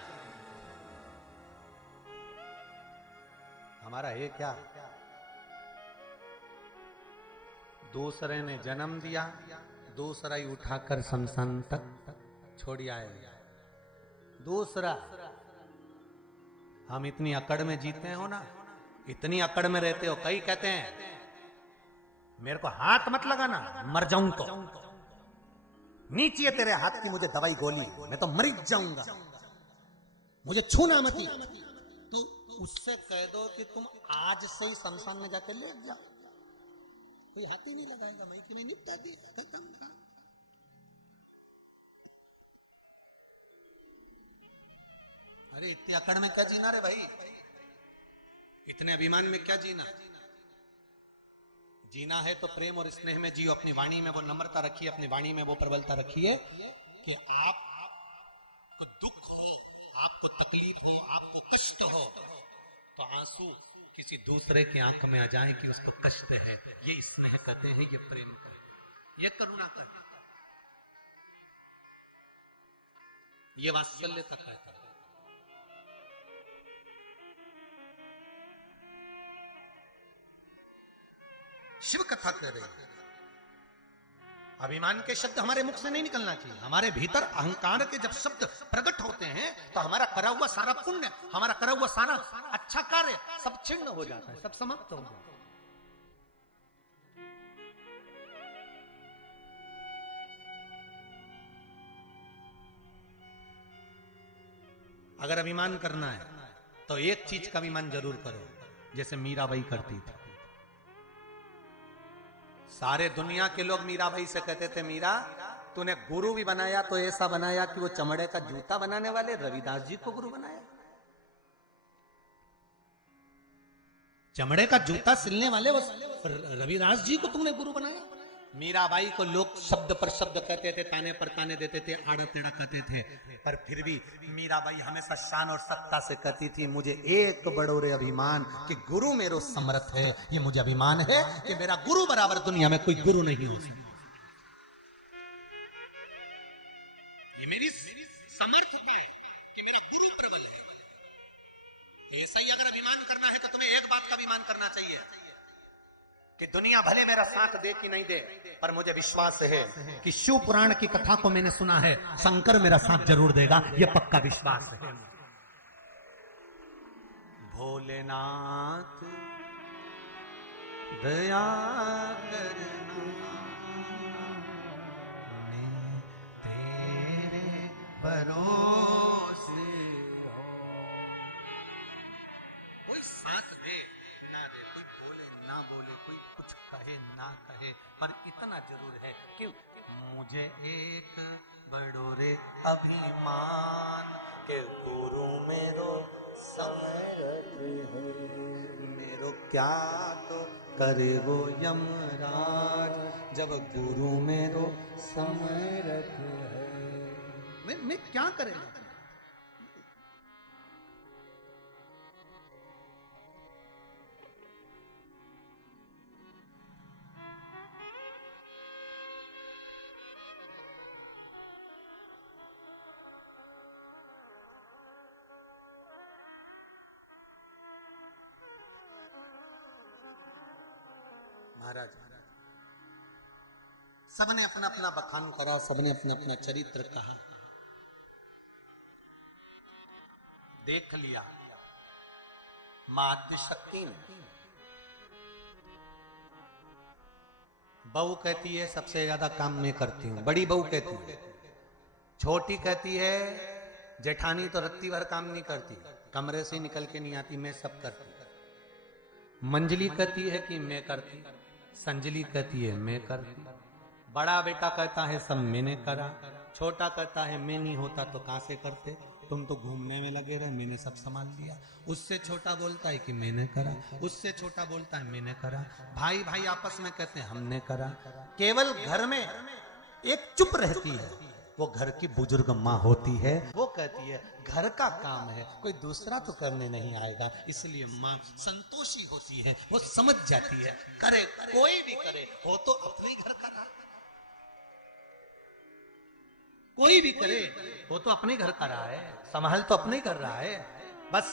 हमारा है क्या? दूसरे ने जन्म दिया, दूसरा ही उठाकर शमशान तक छोड़ आए। दूसरा हम इतनी अकड़ में जीते हो ना, इतनी अकड़ में रहते हो, कई कहते हैं मेरे को हाथ मत लगाना मर जाऊं तो, नीचे है तेरे हाथ की मुझे दवाई गोली, मैं तो मर जाऊंगा, मुझे छूना मत। तो उससे कह दो कि तुम आज से ही शमशान में जाकर लेट जाओ, कोई हाथ ही नहीं लगाएगा, वही कि निपटा दी, खत्म। अरे इतने अकड़ में क्या जीना रे भाई, इतने अभिमान में क्या जीना? जीना है तो प्रेम और स्नेह में जियो। अपनी वाणी में वो नम्रता रखिए, अपनी वाणी में वो प्रबलता रखिए कि आपको दुख हो, आपको तकलीफ हो, आपको कष्ट हो तो आंसू किसी दूसरे की आंख में आ जाए कि उसको कष्ट है, ये स्नेह कहते हैं, ये प्रेम कहते हैं, ये करुणा कहते हैं, ये वात्सल्यता कहता है। शिव कथा कह रहे हैं, अभिमान के शब्द हमारे मुख से नहीं निकलना चाहिए। हमारे भीतर अहंकार के जब शब्द प्रकट होते हैं तो हमारा करा हुआ सारा पुण्य, हमारा करा हुआ सारा अच्छा कार्य सब छिन्न हो जाता है, सब समाप्त हो जाता है। अगर अभिमान करना है तो एक चीज का अभिमान जरूर करो, जैसे मीराबाई करती थी। सारे दुनिया के लोग मीराबाई से कहते थे, मीरा तूने गुरु भी बनाया तो ऐसा बनाया कि वो चमड़े का जूता बनाने वाले रविदास जी को गुरु बनाया, चमड़े का जूता सिलने वाले वो रविदास जी को तुमने गुरु बनाया। मीराबाई को लोग शब्द पर शब्द कहते थे, ताने पर ताने देते थे, आड़ा टेढ़ा कहते थे, पर फिर भी मीराबाई हमेशा शान और सत्ता से कहती थी, मुझे एक बड़ोरे अभिमान कि गुरु मेरो समर्थ है, ये मुझे अभिमान है कि मेरा गुरु बराबर दुनिया में कोई गुरु नहीं हो सकता। ये मेरी समर्थता है कि मेरा गुरु प्रबल है। तो ऐसा ही अगर अभिमान करना है तो तुम्हें एक बात का अभिमान करना चाहिए कि दुनिया भले मेरा साथ दे कि नहीं दे, पर मुझे विश्वास है कि शिव पुराण की कथा को मैंने सुना है, शंकर मेरा साथ जरूर देगा, यह पक्का विश्वास है। भोलेनाथ दया करना, मैं तेरे भरोसे बताना जरूर है कि मुझे एक बड़ो रे अभिमान के गुरु मेरो समरथ है, मेरो क्या तो करे वो यमराज जब गुरु मेरो समरथ है। मैं क्या करेगा? महाराज सबने अपना अपना बखान करा, सबने अपना अपना चरित्र कहा, देख लिया। मां आद्यशक्ति बहू कहती है सबसे ज्यादा काम मैं करती हूं, बड़ी बहू कहती है। छोटी कहती है जेठानी तो रत्ती भर काम नहीं करती, कमरे से निकल के नहीं आती, मैं सब करती। मंजली कहती है कि मैं करती, संजली कहती है मैं करती, बड़ा बेटा कहता है सब मैंने करा, छोटा कहता है मैं नहीं होता तो कहां से करते, तुम तो घूमने में लगे रहे, मैंने सब संभाल लिया। उससे छोटा बोलता है कि मैंने करा, उससे छोटा बोलता है मैंने करा। भाई भाई आपस में कहते हैं हमने करा। केवल घर में एक चुप रहती है, वो घर की बुजुर्ग माँ होती है, वो कहती है घर का काम है, कोई दूसरा तो करने नहीं आएगा। इसलिए माँ संतोषी होती है, वो समझ जाती है, करे कोई भी करे, वो तो अपने घर का रहा, कोई भी करे वो तो अपने घर का रहा है, संभाल तो अपने कर रहा है। बस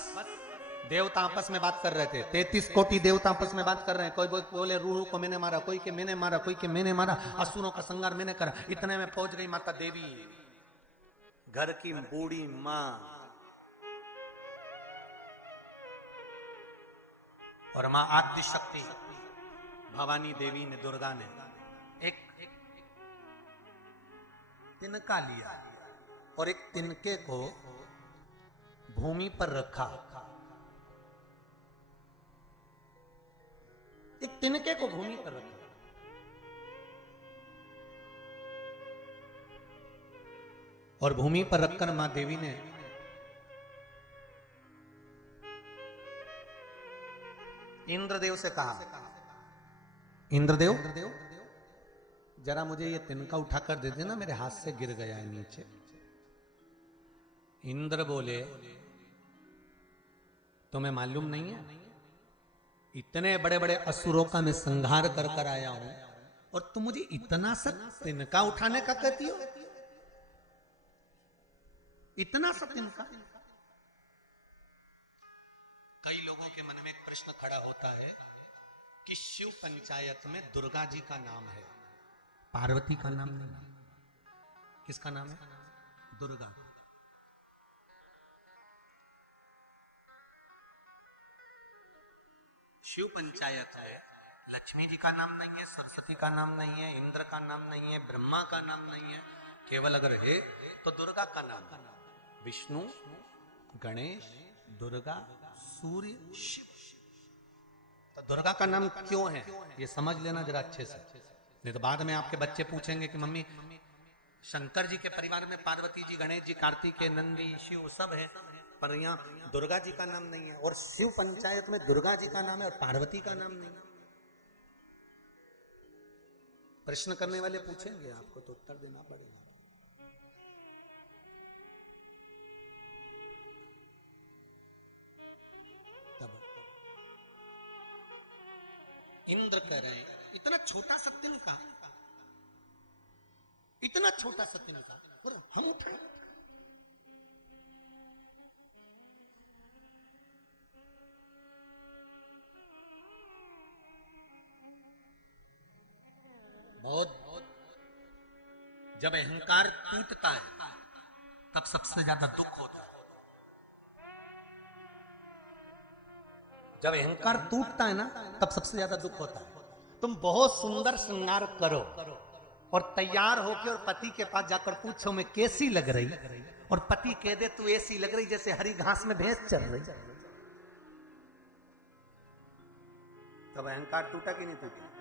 देवता आपस में बात कर रहे थे, 33 कोटि देवता आपस में बात कर रहे हैं। कोई बोले रूह को मैंने मारा, कोई के मैंने मारा, कोई के मैंने मारा, असुरों का संहार मैंने करा। इतने में पहुंच गई माता देवी, घर की बूढ़ी मां, और मां आद्यशक्ति भवानी देवी ने, दुर्गा ने एक तिनका लिया और एक तिनके को भूमि पर रखा, एक तिनके को भूमि पर रखा और भूमि पर रखकर मां देवी ने इंद्रदेव से कहा, इंद्रदेव जरा मुझे ये तिनका उठाकर दे देना, मेरे हाथ से गिर गया है नीचे। इंद्र बोले तुम्हें मालूम नहीं है, इतने बड़े बड़े असुरों का मैं संहार कर कर आया हूं और तुम मुझे इतना सा तिनका उठाने का कहती हो, इतना सा तिनका। कई लोगों के मन में एक प्रश्न खड़ा होता है कि शिव पंचायत में दुर्गा जी का नाम है, पार्वती का नाम नहीं। किसका नाम है? दुर्गा। शिव पंचायत है, लक्ष्मी जी का नाम नहीं है, सरस्वती का नाम नहीं है, इंद्र का नाम नहीं है, ब्रह्मा का नाम नहीं है, केवल अगर है तो दुर्गा का नाम है। विष्णु, गणेश, दुर्गा, सूर्य, शिव। तो दुर्गा का नाम क्यों है ये समझ लेना जरा अच्छे से, नहीं तो बाद में आपके बच्चे पूछेंगे कि मम्मी शंकर जी के परिवार में पार्वती जी, गणेश जी, कार्तिकेय, नंदी, शिव सब है, पर यहाँ दुर्गा जी का नाम नहीं है। और शिव पंचायत में दुर्गा जी का नाम है और पार्वती का नाम नहीं। प्रश्न करने वाले पूछेंगे आपको तो उत्तर देना पड़ेगा। तब इंद्र कह रहे हैं इतना छोटा सत्य का, इतना छोटा सत्य का और हम उठा। बहुत जब अहंकार टूटता है तब सबसे ज्यादा दुख होता है। जब अहंकार टूटता है ना तब सबसे ज्यादा दुख होता है। तुम बहुत सुंदर श्रृंगार करो और तैयार होके और पति के पास जाकर पूछो मैं कैसी लग रही, और पति कह दे तू ऐसी लग रही जैसे हरी घास में भैंस चल रही, तब अहंकार टूटा कि नहीं टूटा?